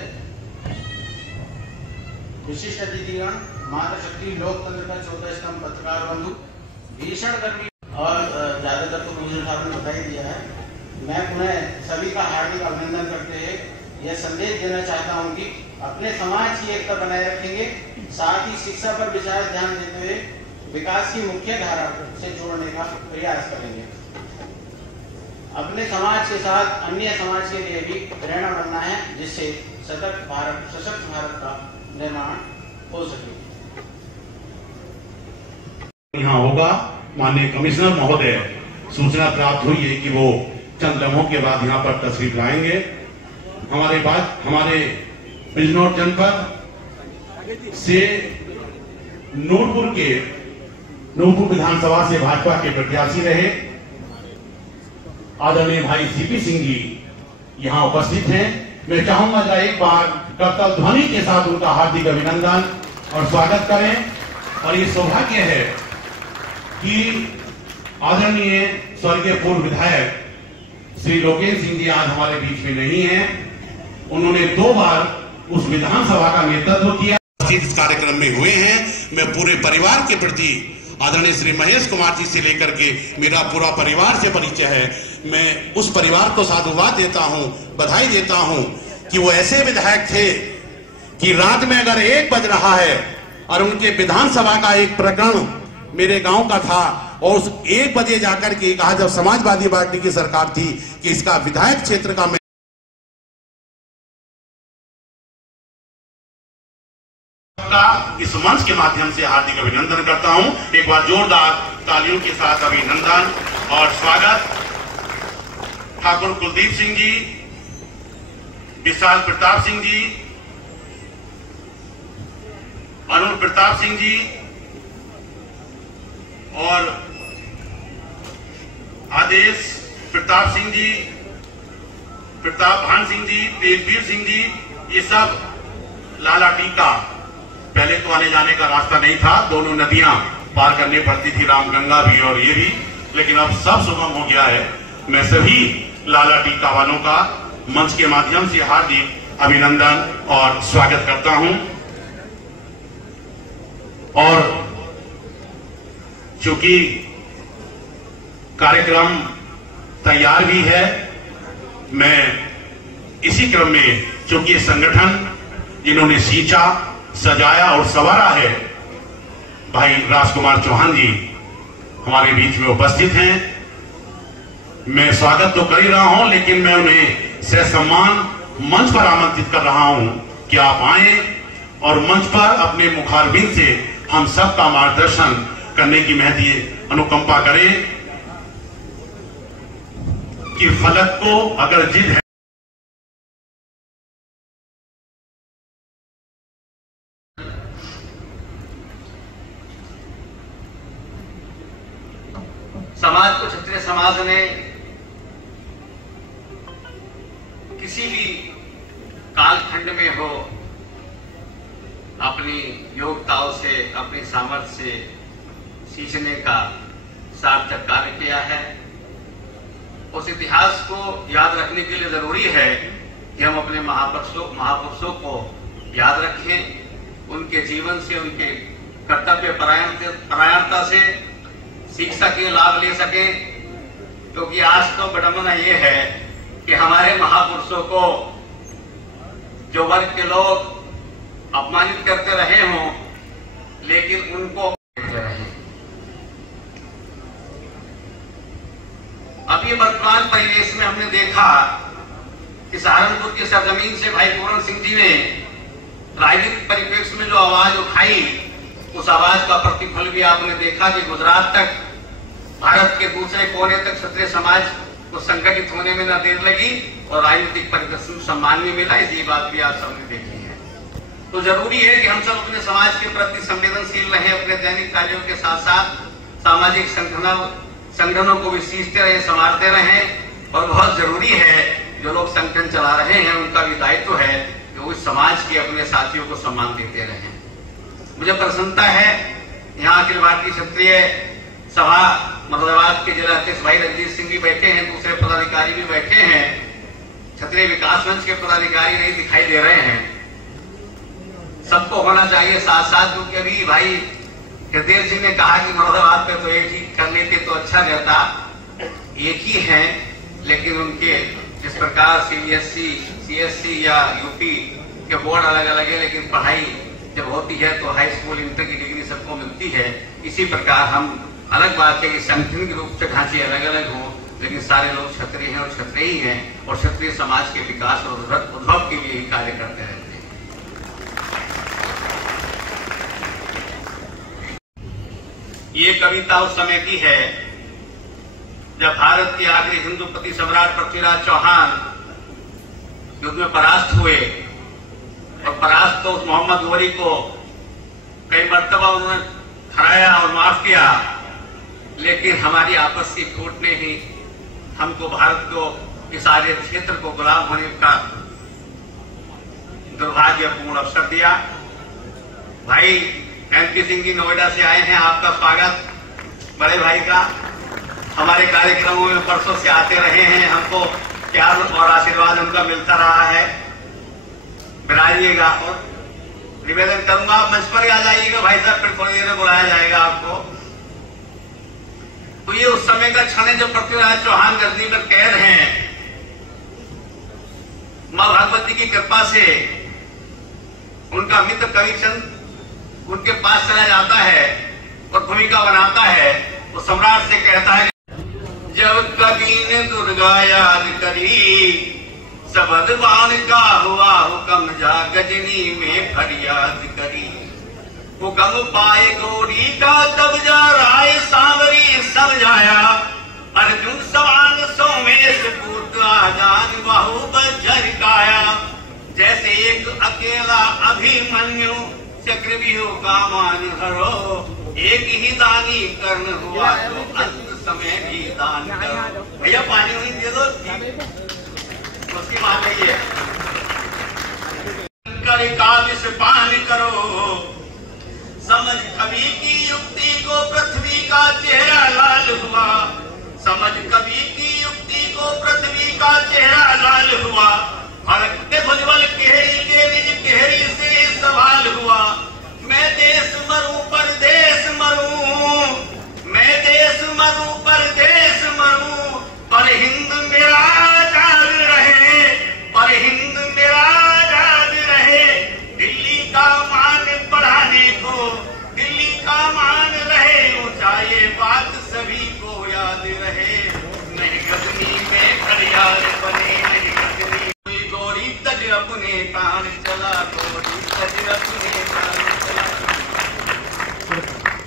विशिष्ट अतिथिगण, मातृशक्ति लोकतंत्र का चौथा स्तंभ पत्रकार बंधु, भीषण गर्मी और ज्यादातर तो मुझे साहब ने बता ही दिया है। मैं पुनः सभी का हार्दिक अभिनंदन करते हुए यह संदेश देना चाहता हूं कि अपने समाज की एकता बनाए रखेंगे, साथ ही शिक्षा पर विशेष ध्यान देते हुए विकास की मुख्य धारा से जोड़ने का प्रयास करेंगे। अपने समाज के साथ अन्य समाज के लिए भी प्रेरणा बनना है, जिससे सशक्त भारत का निर्माण हो सके। यहाँ होगा माननीय कमिश्नर महोदय, सूचना प्राप्त हुई है कि वो चंद लम्हों के बाद यहाँ पर तशरीफ लाएंगे। हमारे बिजनौर जनपद से नूरपुर के नूरपुर विधानसभा से भाजपा के प्रत्याशी रहे आदरणीय भाई सीपी सिंह जी यहां उपस्थित हैं। मैं चाहूंगा कि एक बार करतल ध्वनि के साथ उनका हार्दिक अभिनंदन और स्वागत करें। और ये सौभाग्य है कि आदरणीय स्वर्गीय पूर्व विधायक श्री लोकेश सिंह जी आज हमारे बीच में नहीं है। उन्होंने 2 बार उस विधानसभा का नेतृत्व किया, इस कार्यक्रम में हुए हैं। मैं पूरे परिवार के प्रति आदरणीय श्री महेश कुमार जी से लेकर के मेरा पूरा परिवार से परिचय है। मैं उस परिवार को साधुवाद देता हूं, बधाई देता हूं कि वो ऐसे विधायक थे कि रात में अगर 1 बज रहा है और उनके विधानसभा का एक प्रकरण मेरे गांव का था और उस 1 बजे जाकर के कहा, जब समाजवादी पार्टी की सरकार थी, कि इसका विधायक क्षेत्र का इस मंच के माध्यम से हार्दिक अभिनंदन करता हूं। एक बार जोरदार तालियों के साथ अभिनंदन और स्वागत। ठाकुर कुलदीप सिंह जी, विशाल प्रताप सिंह जी, अरुण प्रताप सिंह जी और आदेश प्रताप सिंह जी, प्रताप भान सिंह जी, तेजवीर सिंह जी, ये सब लाला टीका, पहले तो आने जाने का रास्ता नहीं था, दोनों नदियां पार करनी पड़ती थी, रामगंगा भी और ये भी, लेकिन अब सब सुगम हो गया है। मैं सभी लाला टीका वालों का मंच के माध्यम से हार्दिक अभिनंदन और स्वागत करता हूं। और चूंकि कार्यक्रम तैयार भी है, मैं इसी क्रम में, चूंकि ये संगठन जिन्होंने सींचा, सजाया और संवारा है, भाई राजकुमार चौहान जी हमारे बीच में उपस्थित हैं। मैं स्वागत तो कर ही रहा हूं, लेकिन मैं उन्हें ससम्मान मंच पर आमंत्रित कर रहा हूं कि आप आए और मंच पर अपने मुखारबिंद से हम सबका मार्गदर्शन करने की महती अनुकंपा करें कि फलक को अगर जिद है समाज को, क्षत्रिय समाज ने किसी भी कालखंड में हो अपनी योग्यताओं से, अपनी सामर्थ्य से सींचने का सार्थक कार्य किया है। उस इतिहास को याद रखने के लिए जरूरी है कि हम अपने महापुरुषों को याद रखें, उनके जीवन से, उनके कर्तव्य परायणता से सीख सके, लाभ ले सके। क्योंकि आज तो विडंबना ये है कि हमारे महापुरुषों को जो वर्ग के लोग अपमानित करते रहे हों, लेकिन उनको देते रहे। अभी वर्तमान परिवेश में हमने देखा कि सहारनपुर की सरजमीन से भाई पूरन सिंह जी ने राजनीतिक परिप्रेक्ष्य में जो आवाज उठाई, उस आवाज का प्रतिफल भी आपने देखा कि गुजरात तक, भारत के दूसरे कोने तक क्षत्रिय समाज को संगठित होने में न देर लगी और राजनीतिक परिदृश्य में सम्मान भी मिला। इसी बात भी आप सबने देखी है। तो जरूरी है कि हम सब अपने समाज के प्रति संवेदनशील रहें, अपने दैनिक कार्यों के साथ साथ सामाजिक संगठनों को भी सींचते रहे, संवारते रहें। और बहुत जरूरी है, जो लोग संगठन चला रहे हैं उनका भी दायित्व है कि वो समाज के अपने साथियों को सम्मान देते रहें। मुझे प्रसन्नता है यहाँ अखिल भारतीय क्षत्रिय सभा मुरादाबाद के जिला अध्यक्ष भाई रंजीत सिंह भी बैठे हैं, दूसरे पदाधिकारी भी बैठे हैं, क्षत्रिय विकास मंच के पदाधिकारी नहीं दिखाई दे रहे हैं। सबको होना चाहिए साथ साथ, क्योंकि अभी भाई हृदय सिंह ने कहा कि मुरादाबाद पे तो एक ही कर लेते तो अच्छा रहता। एक ही हैं, लेकिन उनके जिस प्रकार सीबीएसई, सीएससी या यूपी के बोर्ड अलग अलग है, लेकिन पढ़ाई जब होती है तो हाई स्कूल, इंटर की डिग्री सबको मिलती है। इसी प्रकार हम, अलग बात है कि संगठन के रूप से ढांचे अलग अलग हों, लेकिन सारे लोग क्षत्रिय हैं और क्षत्रिय ही हैं और क्षत्रिय समाज के विकास और उद्भव के लिए ही कार्य करते रहते हैं। ये कविता उस समय की है जब भारत के आखिरी हिंदूपति सम्राट पृथ्वीराज चौहान युद्ध में परास्त हुए, और परास्त तो उस मोहम्मद गोरी को कई मर्तबा उन्होंने हराया और माफ किया, लेकिन हमारी आपस की खोट ने ही हमको भारत को इस आर्य क्षेत्र को गुलाम होने का दुर्भाग्यपूर्ण अवसर दिया। भाई MP सिंह जी नोएडा से आए हैं, आपका स्वागत बड़े भाई का। हमारे कार्यक्रमों में परसों से आते रहे हैं, हमको प्यार और आशीर्वाद उनका मिलता रहा है। बिराजिएगा और निवेदन करूंगा आप मंच पर आ जाइएगा भाई साहब, फिर थोड़ी देर में बुलाया जाएगा आपको। तो ये उस समय का क्षण है जब पृथ्वीराज चौहान गजनी में कैद हैं। मां भगवती की कृपा से उनका मित्र कविचंद उनके पास चला जाता है और भूमिका बनाता है। वो सम्राट से कहता है, जब कवि ने दुर्गा याद करी, सबद बाण का हुआ हुक्म जा गजनी में फरियाद करी। हुक्म पाए गौरी का तब जा राय सांवरी समझाया, अर्जुन समान सोमेश पुत्र आजान बाहु बज्र काया। जैसे एक अकेला अभिमन्यु चक्रव्यूह का मान हरो, एक ही दानी कर्ण हुआ तो अंत समय भी दान करो। भैया पानी नहीं दे दो, उसकी बात नहीं है। कर काविश पान करो, समझ कवि की युक्ति को पृथ्वी का चेहरा लाल हुआ। समझ कवि की युक्ति को पृथ्वी का चेहरा लाल हुआ। फर्क के भुजबल केहरी के निज केहरी से सवाल हुआ। मैं देश मरूं परदेश मरूं, मैं देश मरूं परदेश मरूं, पर हिंद मेरा आजाद रहे, पर हिंद मेरा आजाद रहे। दिल्ली का मान बढ़ाने को, दिल्ली का मान रहे ऊंचा, ये बात सभी को याद रहे। नहीं गजनी में फरियाद बने, नहीं गजनी कोई गौरी तज अपने प्राण चला, गौरी तज अपने प्राण चला।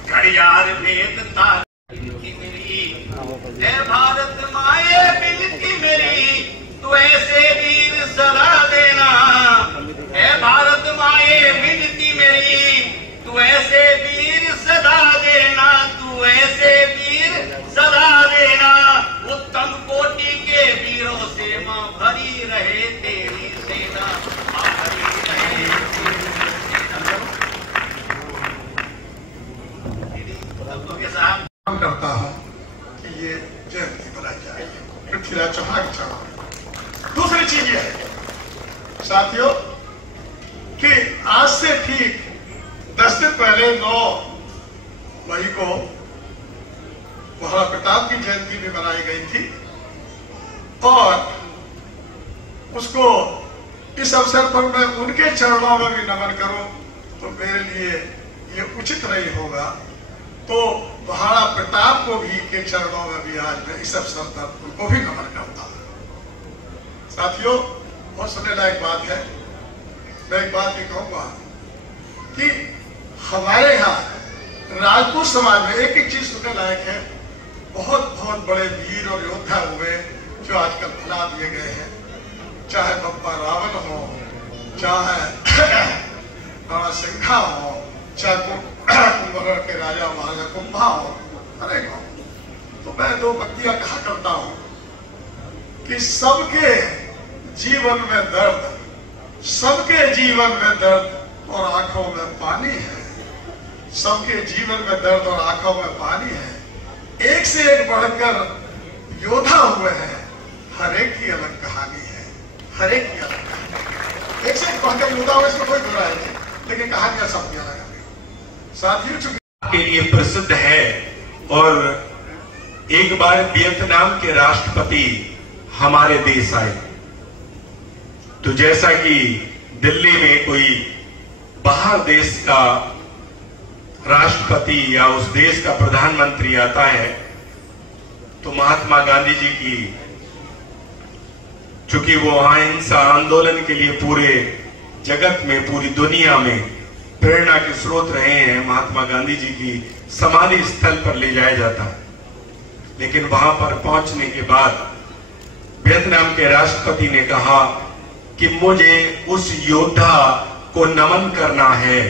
घड़ियाल भेद था मेरी, है भारत माए बिनती मेरी, तू ऐसे वीर सदा देना। है भारत माए बिनती मेरी, तू ऐसे वीर सदा देना, तू ऐसे वीर सदा देना। उत्तम कोटि के वीरों से मां भरी रहे तेरी सेना, मां भरी रहे तेरी सेना। काम करता हूं कि ये जयंती बनाई जाएगी पृथ्वीराज चौहान की चढ़ाई। दूसरी चीज ये है साथियों कि आज से ठीक 10 दिन पहले 9 मई को महाराणा प्रताप की जयंती भी मनाई गई थी और उसको इस अवसर पर मैं उनके चरणों में भी नमन करूं तो मेरे लिए ये उचित नहीं होगा। तो महाराणा प्रताप को भी के चरणों में भी आज मैं इस अवसर पर उनको भी नमन करता हूं। साथियों और सुनने लायक बात है, मैं एक बात ये कहूंगा कि हमारे यहाँ राजपूत समाज में एक एक चीज सुनने लायक है। बहुत बहुत बड़े वीर और योद्धा हुए जो आजकल भुला दिए गए हैं, चाहे बप्पा रावण हो, चाहे राणा सिंघा हो, चाहे कुंभकर्ण के राजा महाराजा कुंभा हो, अनेक हो। तो मैं 2 पंक्तियां कहा करता हूं कि सबके जीवन में दर्द, सबके जीवन में दर्द और आंखों में पानी है। सबके जीवन में दर्द और आंखों में पानी है। एक से एक बढ़कर योद्धा हुए हैं, हर एक की अलग कहानी है, हर एक की अलग कहानी। एक से एक बढ़कर योद्धा हुए इसमें कोई बुराई नहीं, लेकिन कहानियां सबकी अलग है। साथियों चूंकि के लिए प्रसिद्ध है और एक बार वियतनाम के राष्ट्रपति हमारे देश आए तो जैसा कि दिल्ली में कोई बाहर देश का राष्ट्रपति या उस देश का प्रधानमंत्री आता है तो महात्मा गांधी जी की, चूंकि वो अहिंसा आंदोलन के लिए पूरे जगत में, पूरी दुनिया में प्रेरणा के स्रोत रहे हैं, महात्मा गांधी जी की समाधि स्थल पर ले जाया जाता है। लेकिन वहां पर पहुंचने के बाद वियतनाम के राष्ट्रपति ने कहा कि मुझे उस योद्धा को नमन करना है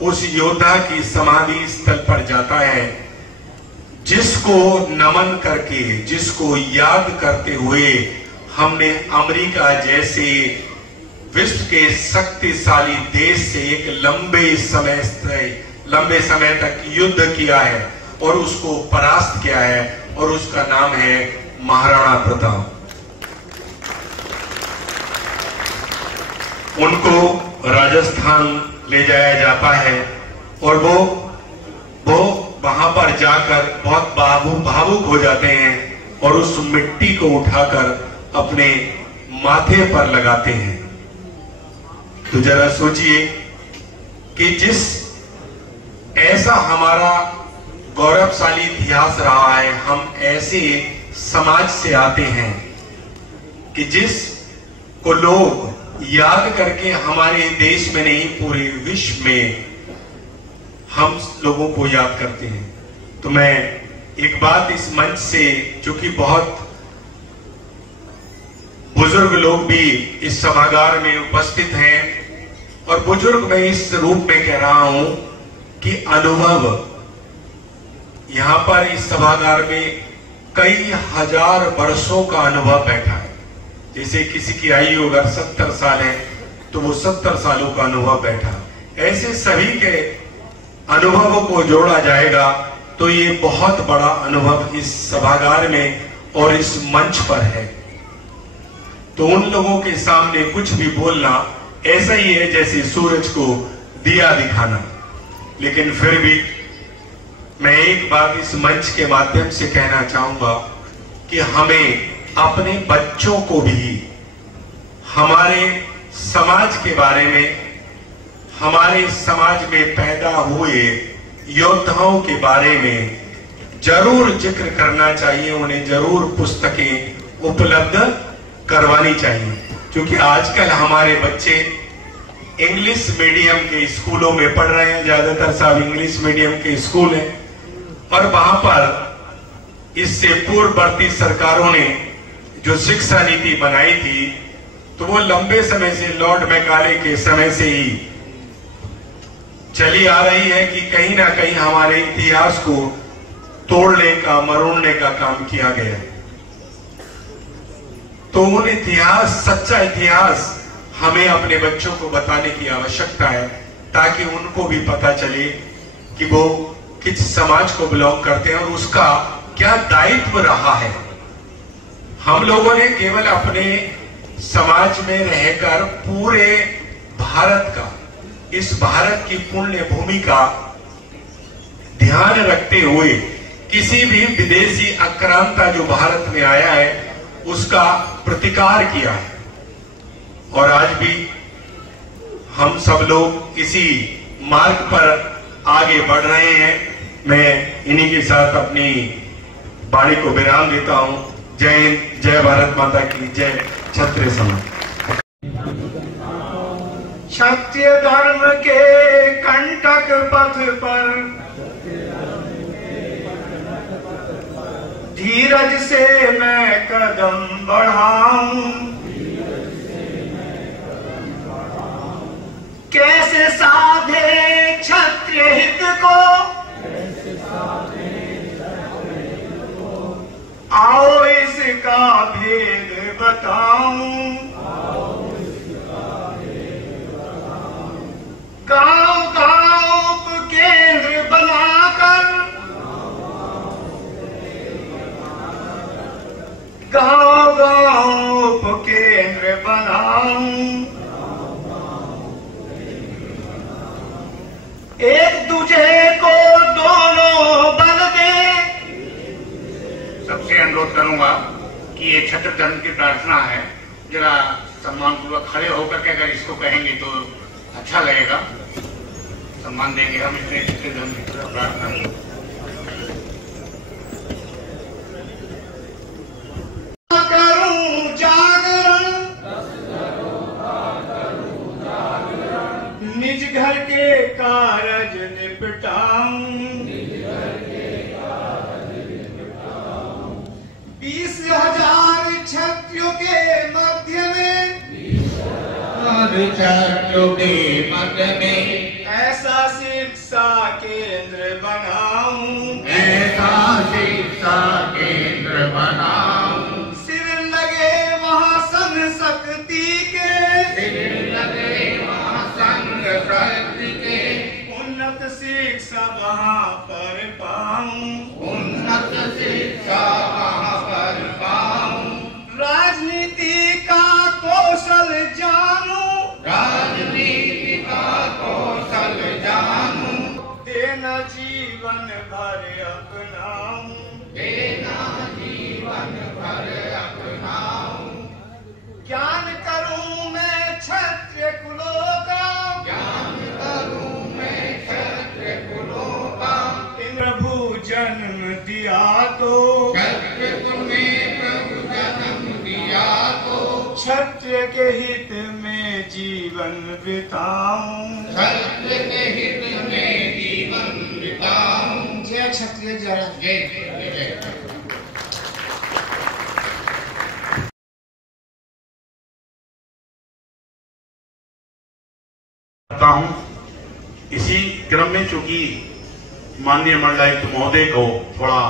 उस योद्धा की समाधि स्थल पर जाता है, जिसको नमन करके, जिसको याद करते हुए हमने अमेरिका जैसे विश्व के शक्तिशाली देश से एक लंबे समय तक युद्ध किया है और उसको परास्त किया है, और उसका नाम है महाराणा प्रताप। उनको राजस्थान ले जाया जाता है और वो वहां पर जाकर बहुत भावुक हो जाते हैं और उस मिट्टी को उठाकर अपने माथे पर लगाते हैं। तो जरा सोचिए कि जिस ऐसा हमारा गौरवशाली इतिहास रहा है, हम ऐसे समाज से आते हैं कि जिस को लोग याद करके हमारे देश में नहीं पूरे विश्व में हम लोगों को याद करते हैं। तो मैं एक बात इस मंच से, जो कि बहुत बुजुर्ग लोग भी इस सभागार में उपस्थित हैं, और बुजुर्ग मैं इस रूप में कह रहा हूं कि अनुभव यहां पर इस सभागार में कई हजार वर्षों का अनुभव बैठा है। जैसे किसी की आयु अगर 70 साल है तो वो 70 सालों का अनुभव बैठा, ऐसे सभी के अनुभवों को जोड़ा जाएगा तो ये बहुत बड़ा अनुभव इस सभागार में और इस मंच पर है। तो उन लोगों के सामने कुछ भी बोलना ऐसा ही है जैसे सूरज को दिया दिखाना। लेकिन फिर भी मैं एक बात इस मंच के माध्यम से कहना चाहूंगा कि हमें अपने बच्चों को भी हमारे समाज के बारे में, हमारे समाज में पैदा हुए योद्धाओं के बारे में जरूर जिक्र करना चाहिए, उन्हें जरूर पुस्तकें उपलब्ध करवानी चाहिए। क्योंकि आजकल हमारे बच्चे इंग्लिश मीडियम के स्कूलों में पढ़ रहे हैं, ज्यादातर सब इंग्लिश मीडियम के स्कूल हैं, और वहां पर इससे पूर्ववर्ती सरकारों ने जो शिक्षा नीति बनाई थी तो वो लंबे समय से, लॉर्ड मैकाले के समय से ही चली आ रही है कि कहीं ना कहीं हमारे इतिहास को तोड़ने का, मरोड़ने का काम किया गया। तो उन इतिहास, सच्चा इतिहास हमें अपने बच्चों को बताने की आवश्यकता है, ताकि उनको भी पता चले कि वो किस समाज को बिलोंग करते हैं और उसका क्या दायित्व रहा है। हम लोगों ने केवल अपने समाज में रहकर पूरे भारत का, इस भारत की पुण्य भूमि का ध्यान रखते हुए किसी भी विदेशी आक्रांता जो भारत में आया है उसका प्रतिकार किया है। और आज भी हम सब लोग इसी मार्ग पर आगे बढ़ रहे हैं। मैं इन्हीं के साथ अपनी वाणी को विराम देता हूं। जय हिंद, जय भारत माता की जय, क्षत्रिय समाज। सत्य धर्म के कंटक पथ पर धीरज से मैं कदम बढ़ाऊं, कैसे साधे क्षत्रिय हित को, आओ इसका भेद बताऊं। गांव गांव केंद्र बनाकर, गांव गांव केंद्र बनाऊं, एक दूजे को दोनों बल दे। सबसे अनुरोध करूंगा कि ये क्षत्रिय धर्म की प्रार्थना है, जरा सम्मान पूर्वक खड़े होकर के अगर इसको कहेंगे तो अच्छा लगेगा, सम्मान देंगे हम इतने क्षत्रिय धर्म की प्रार्थना। करूं जागरण, निज घर के कारज निपटाऊं, 20,000 क्षत्रियों के मध्य में, ऐसा से भर अपनाऊं, देना जीवन भर अपनाऊं। ज्ञान करूं मैं क्षत्रिय कुलों का, ज्ञान करूं मैं क्षत्रिय कुलों का। प्रभु जन्म दिया तो, क्षत्रिय तुम्हें प्रभु जन्म दिया तो, क्षत्रिय के हित में जीवन बिताऊं, क्षत्रिय के हित में जीवन बिताऊं। जय क्षत्रिय जय। जय जय। हूं। इसी क्रम में चूंकि माननीय मंडलायुक्त महोदय को थोड़ा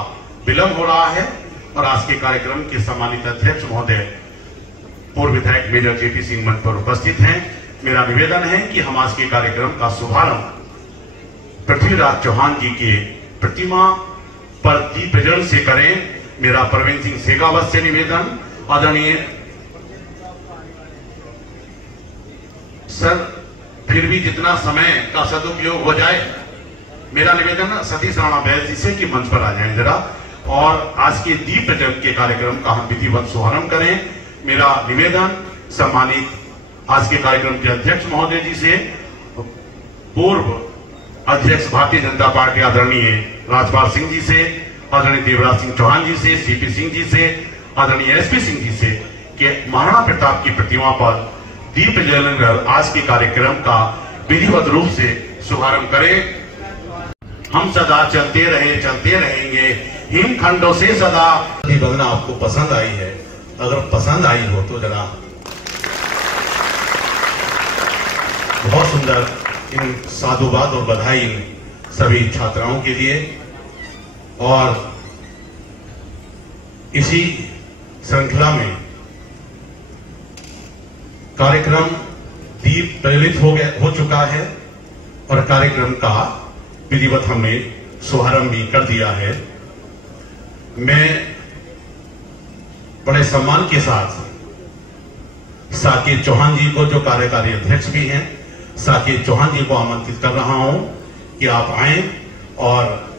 विलंब हो रहा है और आज के कार्यक्रम के सम्मानित अध्यक्ष महोदय पूर्व विधायक मेजर जेपी सिंह मंच पर उपस्थित हैं, मेरा निवेदन है कि हम आज के कार्यक्रम का शुभारंभ पृथ्वीराज चौहान जी के प्रतिमा पर दीप प्रज्वलन से करें। मेरा प्रवीण सिंह शेखावत से निवेदन। आदरणीय सर, फिर भी जितना समय का सदुपयोग हो जाए, मेरा निवेदन सतीश राणा बैस जी से कि मंच पर आ जाएं जरा और आज के दीप प्रज्वलन के कार्यक्रम का हम विधिवत शुभारंभ करें। मेरा निवेदन सम्मानित आज के कार्यक्रम के अध्यक्ष महोदय जी से, पूर्व अध्यक्ष भारतीय जनता पार्टी आदरणीय राजपाल सिंह जी से, आदरणीय देवराज सिंह चौहान जी से, सीपी सिंह जी से, आदरणीय एसपी सिंह जी से कि महाराणा प्रताप की प्रतिमा पर दीप प्रज्वलन कर आज के कार्यक्रम का विधिवत रूप से शुभारंभ करें। हम सदा चलते रहेंगे हिमखंडों से सदा। ये वंदना आपको पसंद आई है? अगर पसंद आई हो तो जरा बहुत सुंदर इन साधुवाद और बधाई इन सभी छात्राओं के लिए। और इसी श्रृंखला में कार्यक्रम दीप प्रज्वलित हो चुका है और कार्यक्रम का विधिवत हमने शुभारंभ भी कर दिया है। मैं बड़े सम्मान के साथ साकेत चौहान जी को, जो कार्यकारी अध्यक्ष भी हैं, साकेत चौहान जी को आमंत्रित कर रहा हूं कि आप आएं और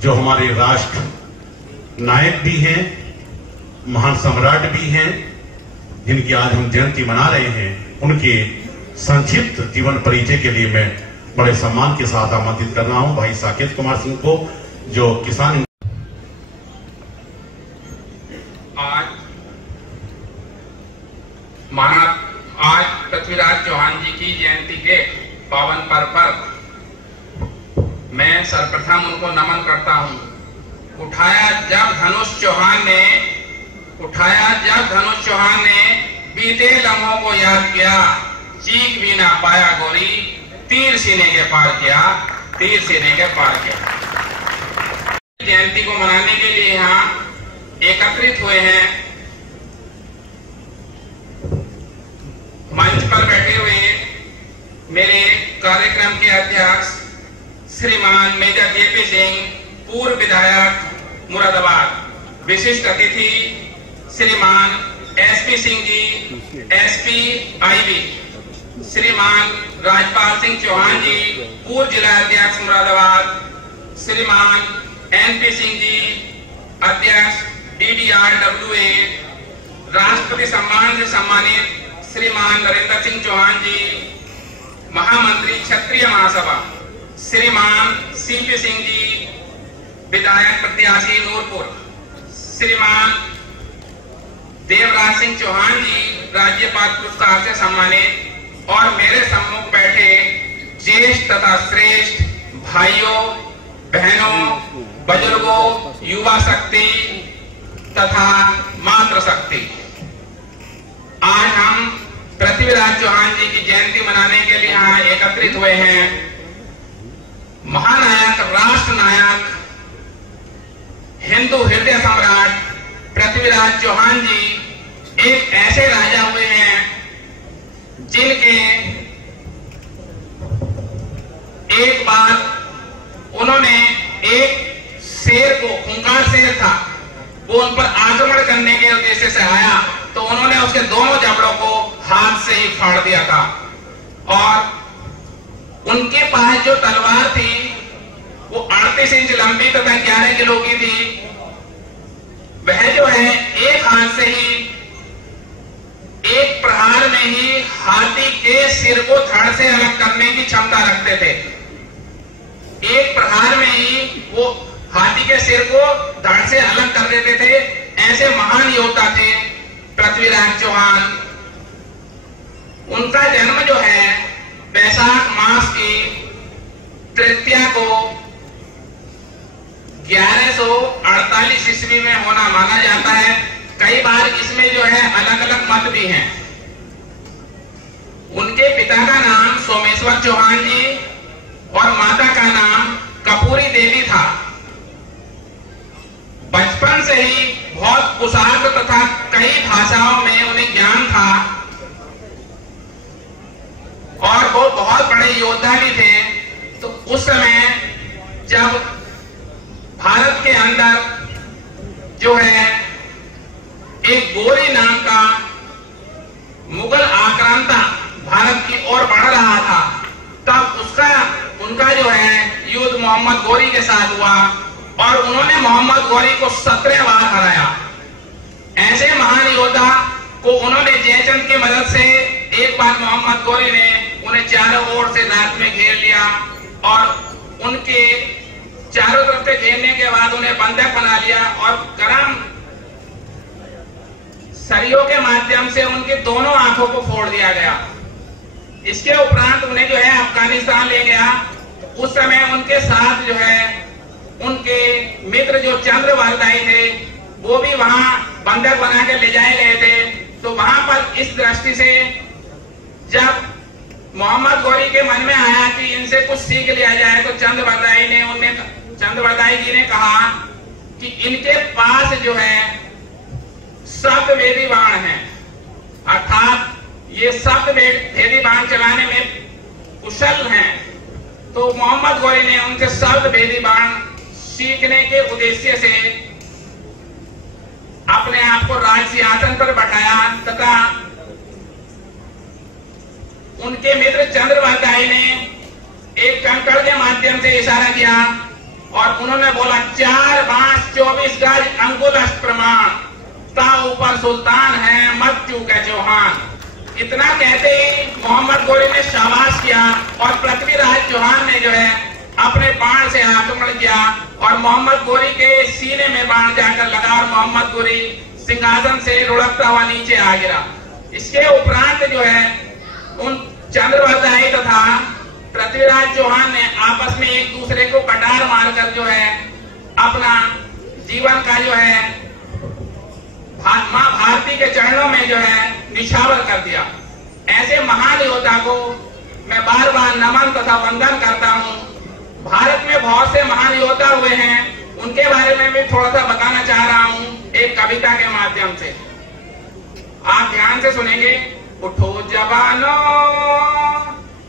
जो हमारे राष्ट्र नायक भी हैं, महान सम्राट भी हैं, जिनकी आज हम जयंती मना रहे हैं, उनके संक्षिप्त जीवन परिचय के लिए मैं बड़े सम्मान के साथ आमंत्रित कर रहा हूं भाई साकेत कुमार सिंह को, जो किसान। आज पृथ्वीराज चौहान जी की जयंती के पावन पर्व पर मैं सर्वप्रथम उनको नमन करता हूं। उठाया जब धनुष चौहान ने बीते लम्हों को याद किया, चीख भी ना पाया गोरी, तीर सीने के पार किया। जयंती को मनाने के लिए यहाँ एकत्रित हुए हैं। मंच पर बैठे हुए मेरे कार्यक्रम के अध्यक्ष श्रीमान मेजर जेपी सिंह, पूर्व विधायक मुरादाबाद। विशिष्ट अतिथि श्रीमान SP Singh ji, SP IB. श्रीमान राजपाल सिंह चौहान जी, पूर्व जिला अध्यक्ष मुरादाबाद। श्रीमान एनपी सिंह जी, अध्यक्ष DDRWA। राष्ट्रपति सम्मान से सम्मानित श्रीमान नरेंद्र सिंह चौहान जी, महामंत्री क्षत्रिय महासभा। श्रीमान सीपी सिंह जी, विधायक प्रत्याशी नूरपुर। श्रीमान देवराज सिंह चौहान जी, राज्यपाल पुरस्कार से सम्मानित। और मेरे सम्मुख बैठे ज्येष्ठ तथा श्रेष्ठ भाइयों, बहनों, बुजुर्गों, युवा शक्ति तथा मातृशक्ति, आज हम पृथ्वीराज चौहान जी की जयंती मनाने के लिए यहाँ एकत्रित हुए हैं। महानायक, राष्ट्र नायक, हिंदू हृदय सम्राट पृथ्वीराज चौहान जी एक ऐसे राजा हुए हैं जिनके एक बार उन्होंने एक शेर को, खूंखार शेर था, वो उन पर आक्रमण करने के उद्देश्य से आया, तो उन्होंने उसके दोनों जबड़ों को हाथ से ही फाड़ दिया था। और उनके पास जो तलवार थी वो 38 इंच लंबी तथा 11 किलो की थी। वह जो है एक हाथ से ही, एक प्रहार में ही हाथी के सिर को धड़ से अलग करने की क्षमता रखते थे। एक प्रहार में ही वो हाथी के सिर को धड़ से अलग कर देते थे। ऐसे महान योद्धा थे पृथ्वीराज चौहान। उनका जन्म जो है वैशाख मास की तृतीया को 1148 ईस्वी में होना माना जाता है। कई बार इसमें जो है अलग अलग मत भी हैं। उनके पिता का नाम सोमेश्वर चौहान जी और माता का नाम कपूरी देवी था। बचपन से ही बहुत कुशाग्र तथा कई भाषाओं में उन्हें ज्ञान था और वो बहुत बड़े योद्धा भी थे। तो उस समय जब भारत के अंदर जो है एक गोरी नाम का मुगल आक्रांता भारत की ओर बढ़ रहा था, तब उनका जो है युद्ध मोहम्मद गोरी के साथ हुआ और उन्होंने मोहम्मद गोरी को 17 बार हराया। ऐसे महान योद्धा को उन्होंने जयचंद की मदद से एक बार मोहम्मद गोरी ने उन्हें चारों ओर से रात में घेर लिया और उनके चारों तरफ से घेरने के बाद उन्हें बंधक बना लिया और गरम सरियों के माध्यम से उनकी दोनों आंखों को फोड़ दिया गया। इसके उपरांत उन्हें जो है अफगानिस्तान ले गया। उस समय उनके साथ जो है उनके मित्र जो चंद्रवरदाई थे वो भी वहां बंधक बना के ले जाए गए थे। तो वहां पर इस दृष्टि से जब मोहम्मद गोरी के मन में आया कि इनसे कुछ सीख लिया जाए, तो चंद्रवरदाई जी ने कहा कि इनके पास जो है शब्द वेदी बाण है, अर्थात ये शब्द भेदी बाण चलाने में कुशल हैं। तो मोहम्मद गोरी ने उनसे शब्द भेदी बाण सीखने के उद्देश्य से अपने आप को राज सिंहासन पर बैठाया तथा उनके मित्र चंद्रवरदाई ने एक कंकड़ के माध्यम से इशारा किया और उन्होंने बोला 4 बांस 24 गज अंगुल प्रमाण ता ऊपर सुल्तान है मत चूके चौहान। इतना कहते ही मोहम्मद गोरी ने शाबाश किया और पृथ्वीराज चौहान ने जो है अपने बाण से आक्रमण किया और मोहम्मद गोरी के सीने में बाण जाकर लगा और मोहम्मद गोरी सिंहासन से लुढ़कता हुआ नीचे आ गिरा। इसके उपरांत जो है उन चंद्रवरदाई तथा पृथ्वीराज चौहान ने आपस में एक दूसरे को कटार मारकर जो है अपना जीवन का जो है मां भारती के चरणों में जो है निछावर कर दिया। ऐसे महान योद्धा को मैं बार बार नमन तथा वंदन करता हूँ। भारत में बहुत से महान योद्धा हुए हैं, उनके बारे में भी थोड़ा सा बताना चाह रहा हूँ एक कविता के माध्यम से। आप ध्यान से सुनेंगे। उठो जवानों,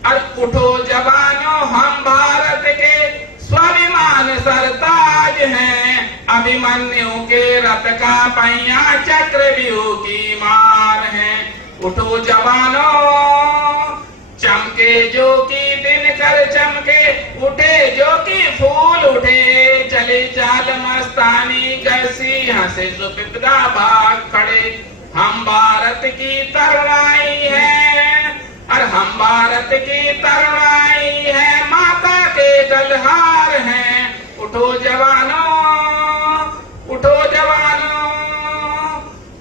अरे उठो जवानों, हम भारत के स्वाभिमान सरताज हैं। अभिमन्यु के रथ का पहिया चक्रव्यूह की मार है। उठो जवानों, चमके जो की दिन कर चमके, उठे जो की फूल उठे। चले चाल मस्तानी गसी हंसे सुपिपदा भाग खड़े। हम भारत की तरुणाई है, और हम भारत की तरुणाई है, माता के गलहार हैं। उठो जवानों, उठो जवानों,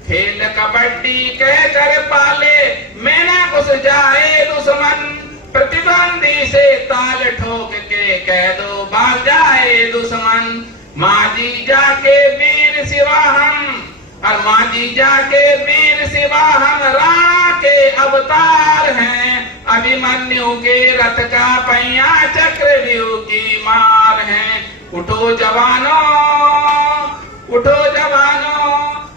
खेल कबड्डी कह कर पाले, में ना घुस जाए दुश्मन। प्रतिद्वंदी से ताल ठोक के कह दो भाग जाए दुश्मन। माजी जाके वीर शिवा हम, और माजी जाके वीर शिवा हम, राणा के अवतार हैं। अभिमन्यु के रथ का पहिया चक्रव्यूह की मार है। उठो जवानों, उठो जवानों,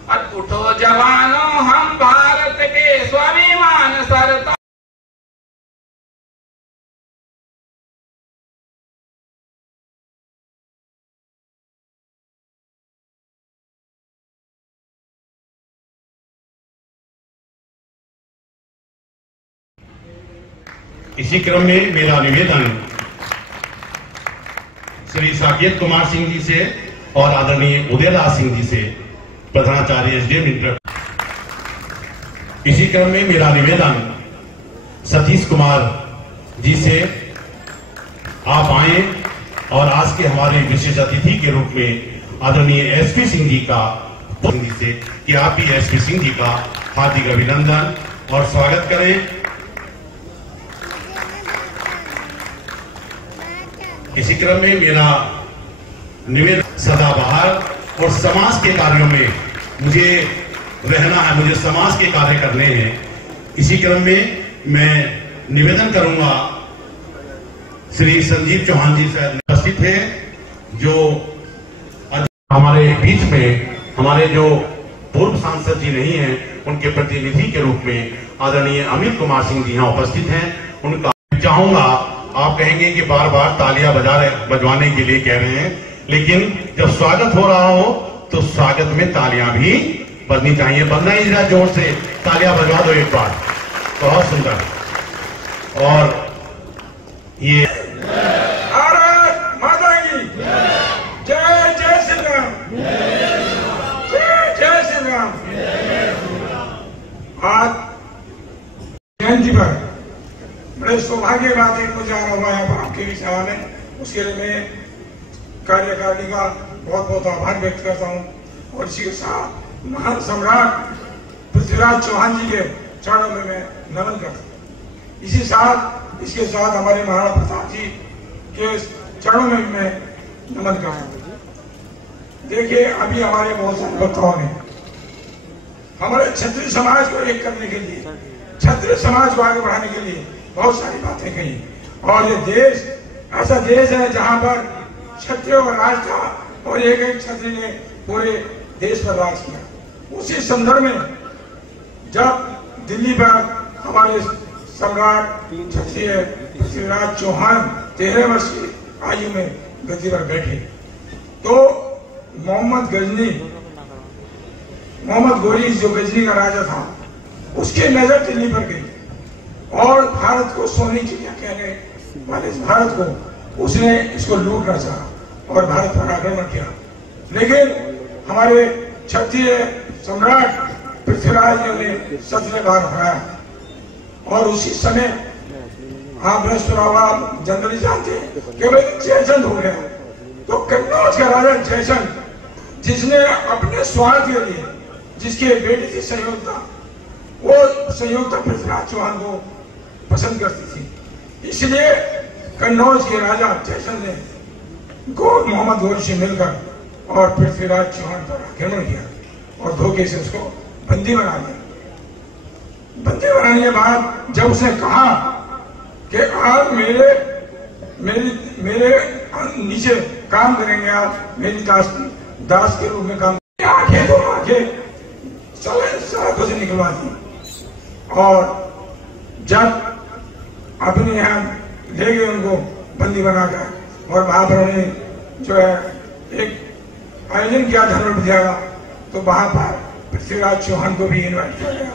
और उठो जवानों, हम भारत के स्वाभिमान सरताज। इसी क्रम में मेरा निवेदन श्री साकेत कुमार सिंह जी से और आदरणीय उदयदास सिंह जी से, प्रधानाचार्य एसडीएम इंटर। इसी क्रम में मेरा निवेदन सतीश कुमार जी से आप आए और आज के हमारे विशेष अतिथि के रूप में आदरणीय एसपी सिंह जी का से कि आप भी एसपी सिंह जी का हार्दिक अभिनंदन और स्वागत करें। इसी क्रम में मेरा निवेदन सदाबहार और समाज के कार्यों में मुझे रहना है, मुझे समाज के कार्य करने हैं। इसी क्रम में मैं निवेदन करूंगा श्री संजीव चौहान जी से उपस्थित है, जो हमारे बीच में हमारे जो पूर्व सांसद जी नहीं हैं, उनके प्रतिनिधि के रूप में आदरणीय अमित कुमार सिंह जी यहाँ उपस्थित हैं। उनका चाहूंगा, आप कहेंगे कि बार बार तालियां बजवाने के लिए कह रहे हैं, लेकिन जब स्वागत हो रहा हो तो स्वागत में तालियां भी बजनी चाहिए। बजना ही जरा जोर से तालियां बजवा दो एक बार, बहुत सुंदर। और ये भारत माता की जय, जय श्री राम, जय जय श्री राम। आज जयंती पर बड़े सौभाग्य की बात है, मुझे आना हुआ है आपके बीच आने, उसके लिए मैं कार्यकारिणी का बहुत बहुत आभार व्यक्त करता हूँ। और इसी के साथ महान सम्राट पृथ्वीराज चौहान जी के चरणों में मैं नमन करता हूँ। इसके साथ हमारे महाराणा प्रताप जी के चरणों में मैं नमन करता हूँ। देखिए, अभी हमारे बहुत सारे वक्ताओं ने हमारे क्षत्रिय समाज को एक करने के लिए, क्षत्रिय समाज को आगे बढ़ाने के लिए बहुत सारी बातें कही। और ये देश ऐसा देश है जहां पर क्षत्रियों का राज था और एक एक क्षत्रिय ने पूरे देश पर राज किया। उसी संदर्भ में जब दिल्ली पर हमारे सम्राट क्षत्रिय पृथ्वीराज चौहान 13 वर्ष की आयु में गद्दी पर बैठे, तो मोहम्मद गोरी जो गजनी का राजा था, उसकी नजर दिल्ली पर गई और भारत को सोने चिड़िया कहने वाले भारत को उसने इसको लूटना चाहा और भारत पर आक्रमण किया। लेकिन हमारे क्षत्रिय सम्राट पृथ्वीराज ने 17 बार हराया। और उसी समय आप जनरली जानते हैं कि भाई जयचंद हो गया। तो कन्नौज का राजा जयचंद, जिसने अपने स्वार्थ के लिए, जिसकी बेटी थी संयुक्ता, वो संयुक्ता पृथ्वीराज चौहान को पसंद करती थी, इसलिए कन्नौज के राजा जयचंद ने मोहम्मद गोरी से मिलकर और पृथ्वीराज चौहान पर आक्रमण किया और धोखे से उसको बंदी बना दिया। बंदी बनाने के बाद जब उसने कहा कि आप मेरे नीचे काम करेंगे, आप मेरी दास के रूप में काम, आंखें तो आंखें सारा कुछ निकलवा दी। और जब अपने यहाँ ले गए उनको बंदी बनाकर, और वहां पर उन्हें जो है एक आयोजन किया धर्म विद्यालय, तो वहां पर पृथ्वीराज चौहान को भी इन्वाइट किया गया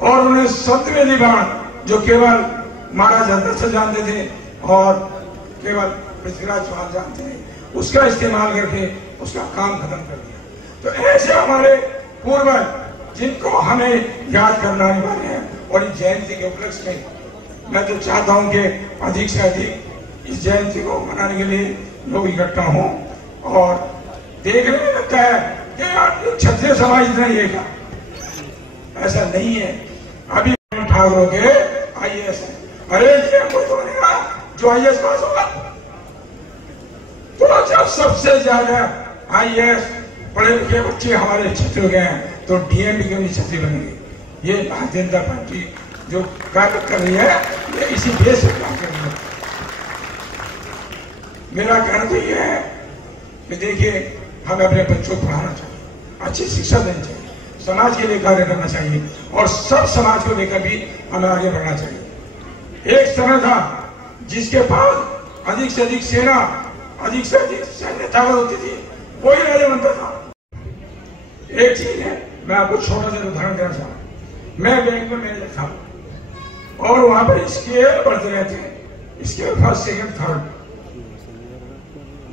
और उन्हें सत्यवेदी बाण, जो केवल महाराज दशरथ जानते थे और केवल पृथ्वीराज चौहान जानते थे, उसका इस्तेमाल करके उसका काम खत्म कर दिया। तो ऐसे हमारे पूर्वज जिनको हमें याद करना अनिवार्य है। और इस जयंती के उपलक्ष्य में मैं तो चाहता हूं कि अधिक से अधिक इस जयंती को मनाने के लिए लोग इकट्ठा हों। और देखने में लगता है कि क्षत्रिय समाज इतना ही है क्या? ऐसा नहीं है। अभी ठाकुरों के IAS है, अरे ये हमको तो बनेगा जो IAS पास होगा। तो जब सबसे ज्यादा IAS पढ़े लिखे बच्चे हमारे क्षत्रिय के हैं, तो DMP क्यों नहीं क्षत्रिय बनेंगे? ये भारतीय जनता पार्टी जो कार्य कर रही है, ये इसी देश से काम कर रही है। मेरा कहना तो यह है कि देखिए, हमें अपने बच्चों को पढ़ाना चाहिए, अच्छी शिक्षा देनी चाहिए, समाज के लिए कार्य करना चाहिए और सब समाज को लेकर भी हमें आगे बढ़ना चाहिए। एक समय था जिसके पास अधिक से अधिक सेना, अधिक से अधिक सैन्य ताकत होती थी, वही राजा बनता था। एक चीज है, मैं आपको छोटा सा उदाहरण देना चाहूँ। मैं बैंक में मैनेजर था और वहां पर स्केल बढ़ते रहते हैं, स्केल फर्स्ट सेकंड थर्ड।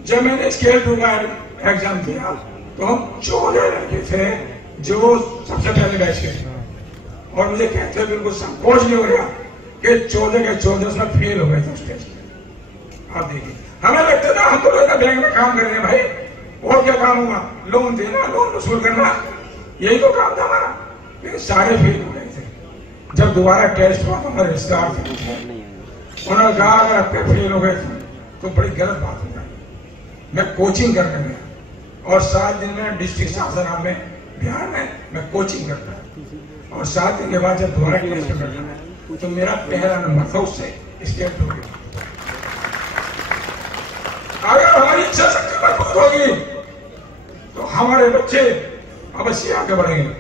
जब मैंने स्केल 2 का एग्जाम दिया तो हम 14 लड़के थे जो सबसे पहले बैच के थे, और मुझे कहते हुए बिल्कुल संकोच नहीं हो रहा कि 14 के 14 उसमें फेल हो गए थे उस टेस्ट में। आप देखिए, हमें लगता था हम तो बैंक में काम कर रहे हैं भाई, और क्या काम होगा, लोन देना, लोन वसूल करना, यही तो काम था हमारा, लेकिन सारे फेल हो गए थे। जब दोबारा टेस्ट हुआ तो हमारे रिश्तेदार थे, उन्होंने कहा अगर आपके फेल हो गए तो बड़ी गलत बात हो गई। मैं कोचिंग करने गया और 7 दिन में डिस्ट्रिक्ट सासाराम में बिहार में मैं कोचिंग करता, और 7 दिन के बाद जब दोबारा टेस्ट करना तो मेरा पहला नंबर था, उससे स्टेट हो गया। अगर हमारी इच्छा शक्ति मजबूत होगी तो हमारे बच्चे अवश्य आगे बढ़ेंगे।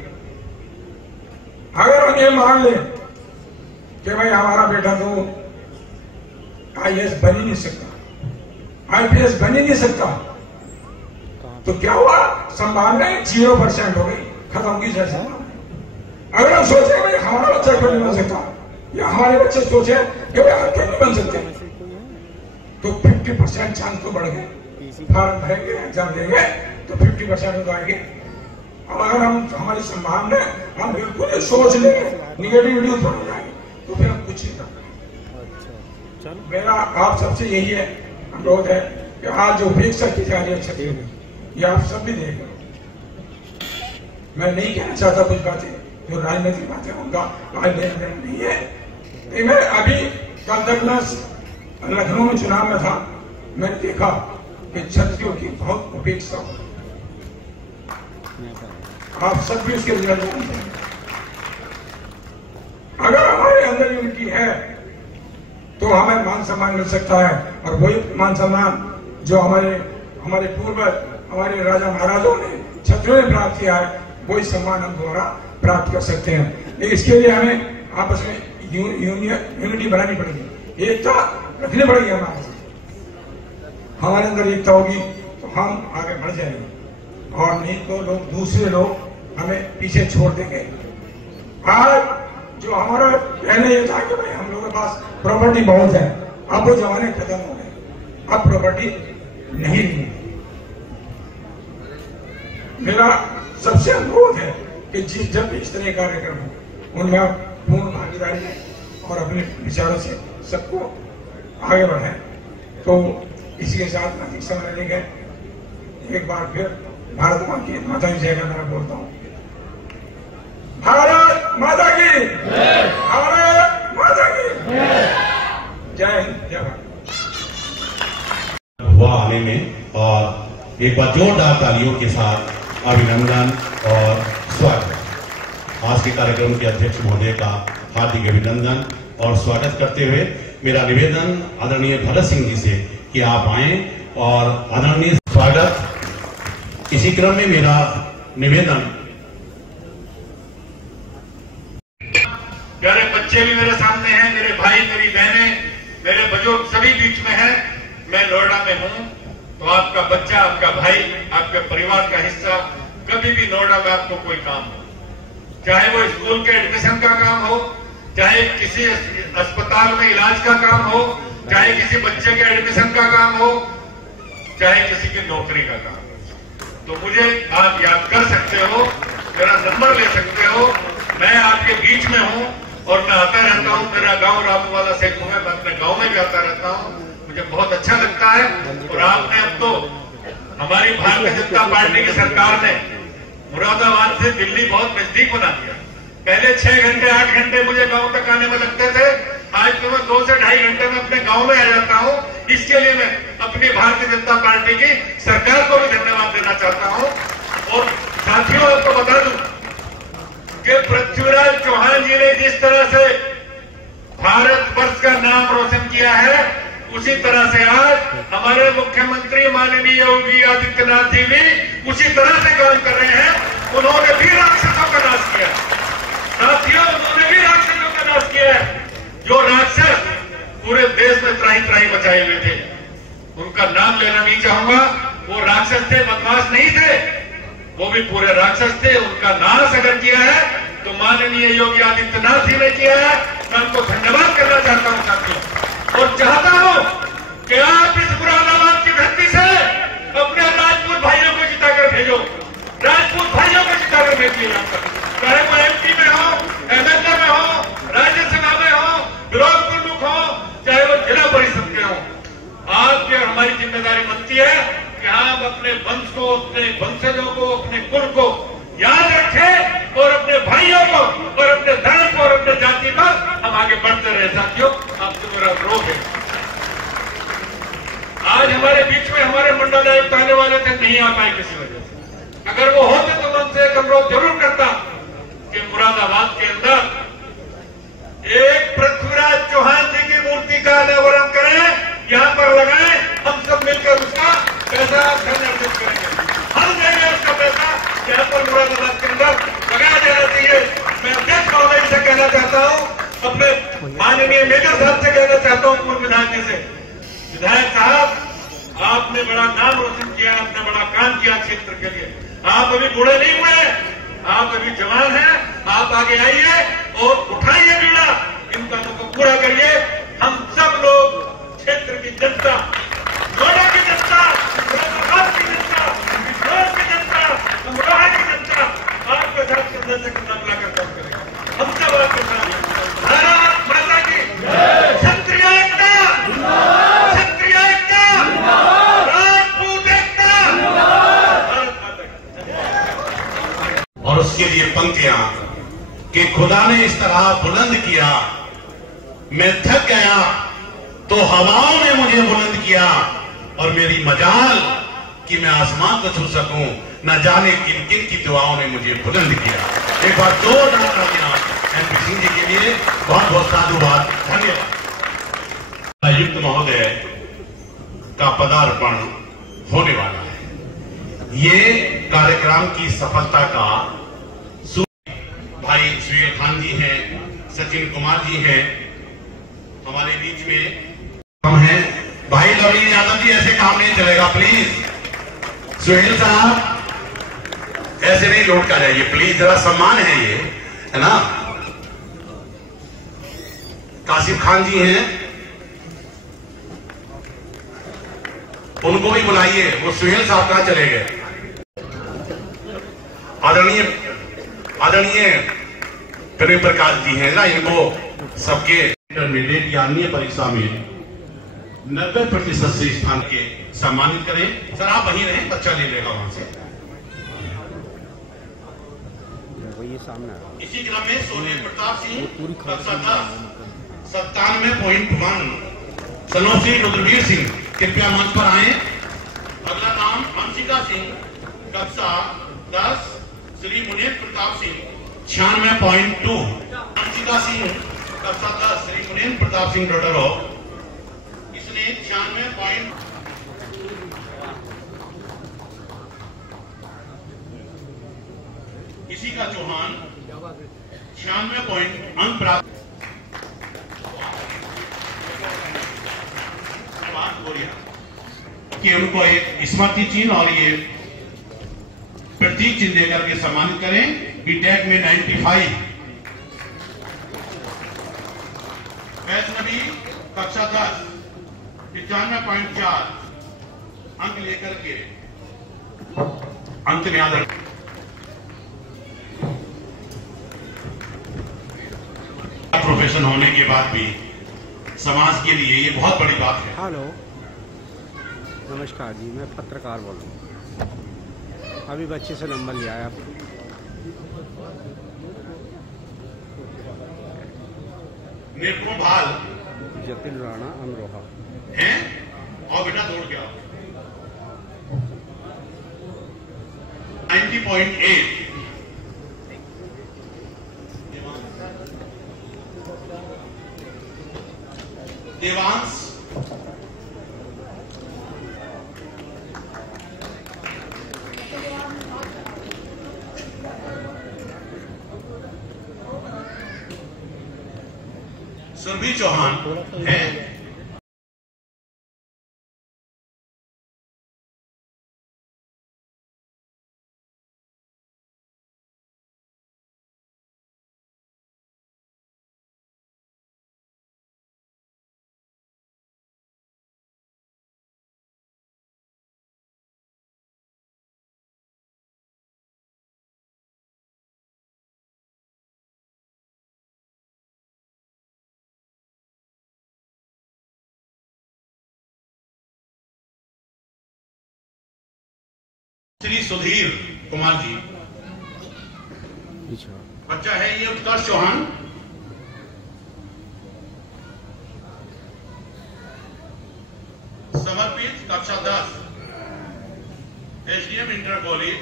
अगर हम ये मान लें कि भाई हमारा बेटा तो IAS बन ही नहीं सकता, IPS बन ही नहीं सकता, तो क्या हुआ, संभावना 0% हो गई, खत्म की जैसा। अगर हम सोचे भाई हमारा बच्चा क्यों नहीं बन सकता, या हमारे बच्चे सोचे कि भाई हम क्यों नहीं बन सकते, तो 50% चांस तो बढ़ गए। फॉर्म भरेंगे, एग्जाम देंगे तो 50% हो आएंगे। और अगर हम हमारी संभावना हम बिल्कुल सोच लेंगे निगेटिविटी उत्पन्न हो जाएगी तो फिर हम कुछ नहीं कर पाएंगे। मेरा आप सबसे यही है अनुरोध है कि आज जो उपेक्षा की जा रही है छत्तीसगढ़, ये आप सब भी देख लो। मैं नहीं कहना चाहता कुछ बातें जो राजनीतिक बातें, उनका राजनीतिक नहीं है। मैं अभी कल तक मैं लखनऊ में चुनाव में था, मैंने देखा कि छत्तीसगढ़ की बहुत उपेक्षा हो, आप सब भी उसके रिजल्ट जानते हैं। अगर हमारे अंदर यूनिटी है तो हमें मान सम्मान मिल सकता है, और वही मान सम्मान जो हमारे पूर्वज, हमारे राजा महाराजों ने छत्तीसगढ़ में प्राप्त किया है, वही सम्मान हम द्वारा प्राप्त कर सकते हैं। इसके लिए हमें आपस में यूनिटी बनानी पड़ेगी, एकता रखनी पड़ेगी। हमारे अंदर एकता होगी तो हम आगे बढ़ जाएंगे, और नहीं तो दूसरे लोग हमें पीछे छोड़ देंगे। आज जो हमारा कहना ये था कि भाई हम लोगों के पास प्रॉपर्टी बहुत है, अब वो जमाने खत्म हो गए, अब प्रॉपर्टी नहीं है। मेरा सबसे अनुरोध है कि जब भी इस तरह के कार्यक्रम हो उनमें आप पूर्ण भागीदारी लें और अपने विचारों से सबको आगे बढ़ाएं। तो इसी के साथ अधिक समय लेने गए एक बार फिर भारत माता की माता की जय का मैं बोलता हूँ। भारत माता की, भारत माता की जय हिंद, जय भारत। हुआ आने में, और एक बार जोरदार तालियों के साथ अभिनंदन और स्वागत। आज के कार्यक्रम के अध्यक्ष महोदय का हार्दिक अभिनंदन और स्वागत करते हुए मेरा निवेदन आदरणीय भरत सिंह जी से कि आप आए और आदरणीय स्वागत। इसी क्रम में मेरा निवेदन, प्यारे बच्चे भी मेरे सामने हैं, मेरे भाई, मेरी बहनें, मेरे बुजुर्ग सभी बीच में हैं। मैं नोएडा में हूं, तो आपका बच्चा, आपका भाई, आपके परिवार का हिस्सा, कभी भी नोएडा में आपको कोई काम हो, चाहे वो स्कूल के एडमिशन का काम हो, चाहे किसी अस्पताल में इलाज का काम हो, चाहे किसी बच्चे के एडमिशन का काम हो, चाहे किसी की नौकरी का काम हो, तो मुझे आप याद कर सकते हो, मेरा नंबर ले सकते हो। मैं आपके बीच में हूं और मैं आता रहता हूं। मेरा गांव रामूवाला से है, मैं अपने गांव में भी आता रहता हूं, मुझे बहुत अच्छा लगता है। और आपने अब तो हमारी भारतीय जनता पार्टी की सरकार ने मुरादाबाद से दिल्ली बहुत नजदीक बना दिया। पहले 6 घंटे 8 घंटे मुझे गांव तक आने में लगते थे, आज तो मैं 2 से 2.5 घंटे में अपने गांव में आ जाता हूं। इसके लिए मैं अपनी भारतीय जनता पार्टी की सरकार को भी धन्यवाद देना चाहता हूं। और साथियों, आपको बता दूं कि पृथ्वीराज चौहान जी ने जिस तरह से भारतवर्ष का नाम रोशन किया है, उसी तरह से आज हमारे मुख्यमंत्री माननीय योगी आदित्यनाथ जी भी उसी तरह से काम कर रहे हैं। उन्होंने भी राक्षसों का नाश किया। साथियों, उन्होंने भी राक्षसों का नाश किया है। जो राक्षस पूरे देश में त्राही त्राही मचाए हुए थे, उनका नाम लेना नहीं चाहूंगा। वो राक्षस थे, बदमाश नहीं थे, वो भी पूरे राक्षस थे। उनका नाश अगर किया है तो माननीय योगी आदित्यनाथ जी ने किया है। मैं उनको धन्यवाद करना चाहता हूं साथियों, और चाहता हूं कि आप इस मुरादाबाद की धरती से वंशजों को, अपने कुल को याद रखें और अपने भाइयों को और अपने धर्म को और अपने जाति पर हम आगे बढ़ते रहे। साथियों, आपसे मेरा अनुरोध है। आज हमारे बीच में हमारे मंडल आयुक्त आने वाले थे, नहीं आ पाए किसी वजह से। अगर वो होते तो मैं उनसे एक अनुरोध जरूर करता कि मुरादाबाद के अंदर एक पृथ्वीराज चौहान जी की मूर्ति का अनावरण करें, यहां पर लगाएं, हम सब मिलकर उसका पैसा धन अर्जित करेंगे। हम देंगे उसका पैसा, यहाँ पर मुरादाबाद के अंदर लगाया जाना चाहिए। मैं अध्यक्ष महोदय से कहना चाहता हूँ, अपने माननीय मेजर साहब से कहना चाहता हूँ, पूर्व विधायक से, विधायक साहब आपने बड़ा नाम रोशन किया, आपने बड़ा काम किया क्षेत्र के लिए। आप अभी बूढ़े नहीं हुए, आप अभी जवान हैं, आप आगे आइए और उठाइए बीड़ा, इन कामों को पूरा करिए। हम सब लोग क्षेत्र की जनता, नोएडा की जनता, मुरादाबाद की जनता, बिजनौर की जनता, अमरोहा की जनता आपके साथ कंधे से कंधा मिलाकर काम करेगा। हम सब आपके साथ हैं। भारत माता की क्षत्रिय एकता, क्षत्रिय एकता, राजपूत एकता, भारत माता की। और उसके लिए पंक्तियां कि खुदा ने इस तरह बुलंद किया, मैं थक गया तो हवाओं ने मुझे बुलंद किया, और मेरी मजाल कि मैं आसमान को छू सकूं, न जाने किन किन की दुआओं ने मुझे बुलंद किया। एक बार जोरदार तालियां एमपी सिंह जी के लिए। बहुत बहुत साधुवाद, धन्यवाद। आयुक्त महोदय का पदार्पण होने वाला है। ये कार्यक्रम की सफलता का भाई सुहेल खान जी हैं, सचिन कुमार जी हैं हमारे बीच में, हम हैं। भाई लवली यादव जी, ऐसे काम नहीं चलेगा, प्लीज। सुहेल साहब ऐसे नहीं लौट कर जाइए प्लीज, जरा सम्मान है ये, है ना। कासिम खान जी हैं, उनको भी बुलाइए। वो सुहेल साहब कहां चले गए? आदरणीय प्रेम प्रकाश जी हैं ना, इनको सबके इंटरमीडिएट या अन्य परीक्षा में 90% से स्थान के सम्मानित करें। सर आप वहीं रहें, बच्चा ले लेगा वहां से। इसी क्रम में सोने प्रताप सिंह कक्षा 10 97.1, सनोसी रुद्रवीर सिंह कृपया मंच पर आए। अगला नाम अंशिका सिंह कक्षा 10, श्री मुनीर प्रताप सिंह 96.2। अंशिका सिंह कक्षा 10, श्री मुनीर प्रताप सिंह डोडरो, इसने 96 इसी का चौहान 96 अंक प्राप्त। कि उनको एक स्मृति चिन्ह और ये प्रतीक चिन्ह देकर के सम्मानित करें। बीटेक में 95, वैष्णवी कक्षा 10 95.4 अंक लेकर के अंत में आदर। प्रोफेशन होने के बाद भी समाज के लिए ये बहुत बड़ी बात है। हेलो, नमस्कार जी, मैं पत्रकार बोल रहा हूँ। अभी बच्चे से नंबर लिया है। निर्गुण भाल जतिन राणा अमरोहा हैं, और बेटा दौड़ के आओ। 90.8 देवांश सुरभि चौहान है। श्री सुधीर कुमार जी। बच्चा है ये उत्कर्ष चौहान। समर्पित कक्षा 10 SDM inter college.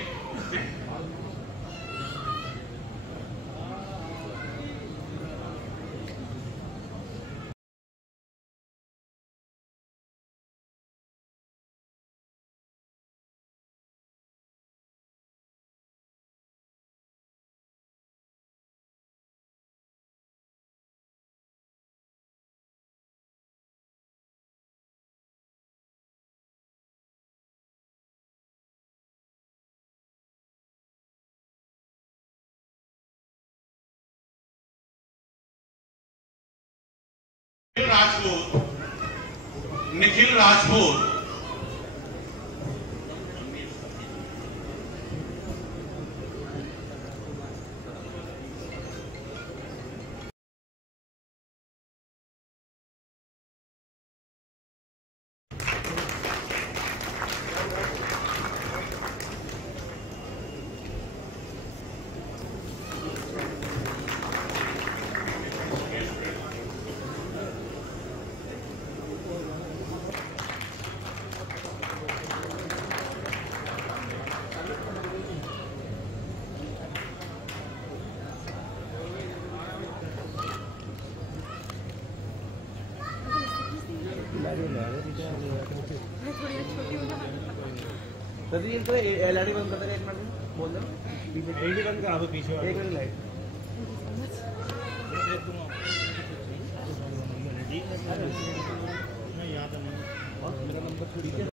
Nikhil Rajput. LED बंद कर दे, 1 मिनट बोल दो। एलईडी बंद करा दो पीछे, 1 मिनट लाइट। मेरा नंबर छोड़िए।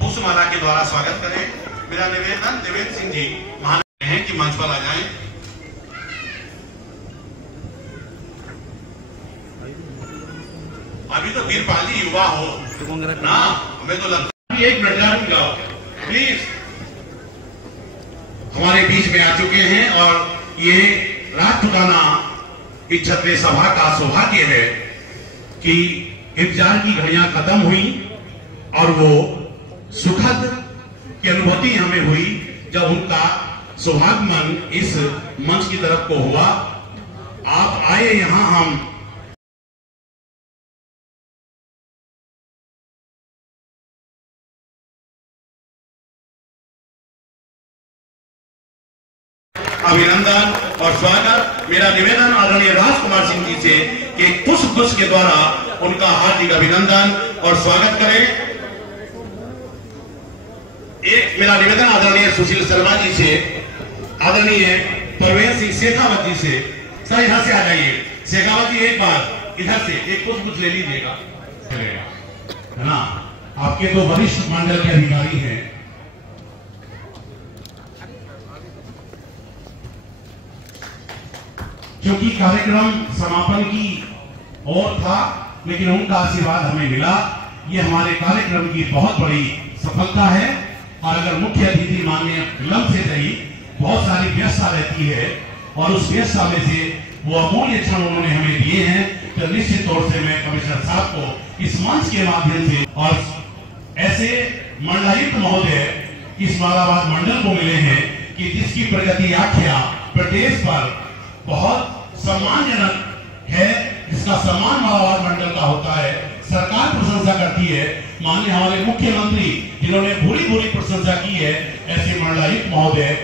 पुष्पमाला के द्वारा स्वागत करें। मेरा निवेदन देवेंद्र सिंह जी महानगर हैं कि मंच पर आ जाएं। अभी तो वीरपाली युवा हो ना, हमें तो लगता है 1 मिनट जाऊंगा प्लीज। हमारे बीच में आ चुके हैं और ये राजपुताना की क्षत्रिय सभा का सौभाग्य है कि इंतजार की घड़ियां खत्म हुई और वो सुखद की अनुभूति हमें हुई जब उनका सौभाग्यमन इस मंच की तरफ को हुआ। आप आए यहां, हम अभिनंदन और स्वागत। मेरा निवेदन आदरणीय राजकुमार सिंह जी से कि पुष्प गुच्छ के द्वारा उनका हार्दिक अभिनंदन और स्वागत करें। एक मेरा निवेदन आदरणीय सुशील शर्मा जी से, आदरणीय परवेज सिंह शेखावत जी से। सर यहां से आ जाइए। शेखावत जी एक बार इधर से एक पुष्प ले लीजिएगा, है ना। आपके तो वरिष्ठ मंडल के अधिकारी हैं। क्योंकि कार्यक्रम समापन की ओर था, लेकिन उनका आशीर्वाद हमें मिला। ये हमारे कार्यक्रम की बहुत बड़ी सफलता है। और अगर मुख्य अतिथि माननीय विलंब से रही, बहुत सारी व्यस्तता रहती है और उस व्यस्तता में से वो अमूल्य क्षण उन्होंने हमें दिए हैं, तो निश्चित तौर से मैं कमिश्नर साहब को इस मंच के माध्यम से और ऐसे मंडलायुक्त महोदय इस मालाबाद मंडल को मिले हैं कि जिसकी प्रगति आख्या प्रदेश पर बहुत सम्मानजनक है, जिसका सम्मान मालाबाद मंडल का होता है। सरकार प्रशंसा करती है। माननीय हमारे मुख्यमंत्री जिन्होंने भूरी भूरी प्रशंसा की है, ऐसे मंडलायुक्त महोदय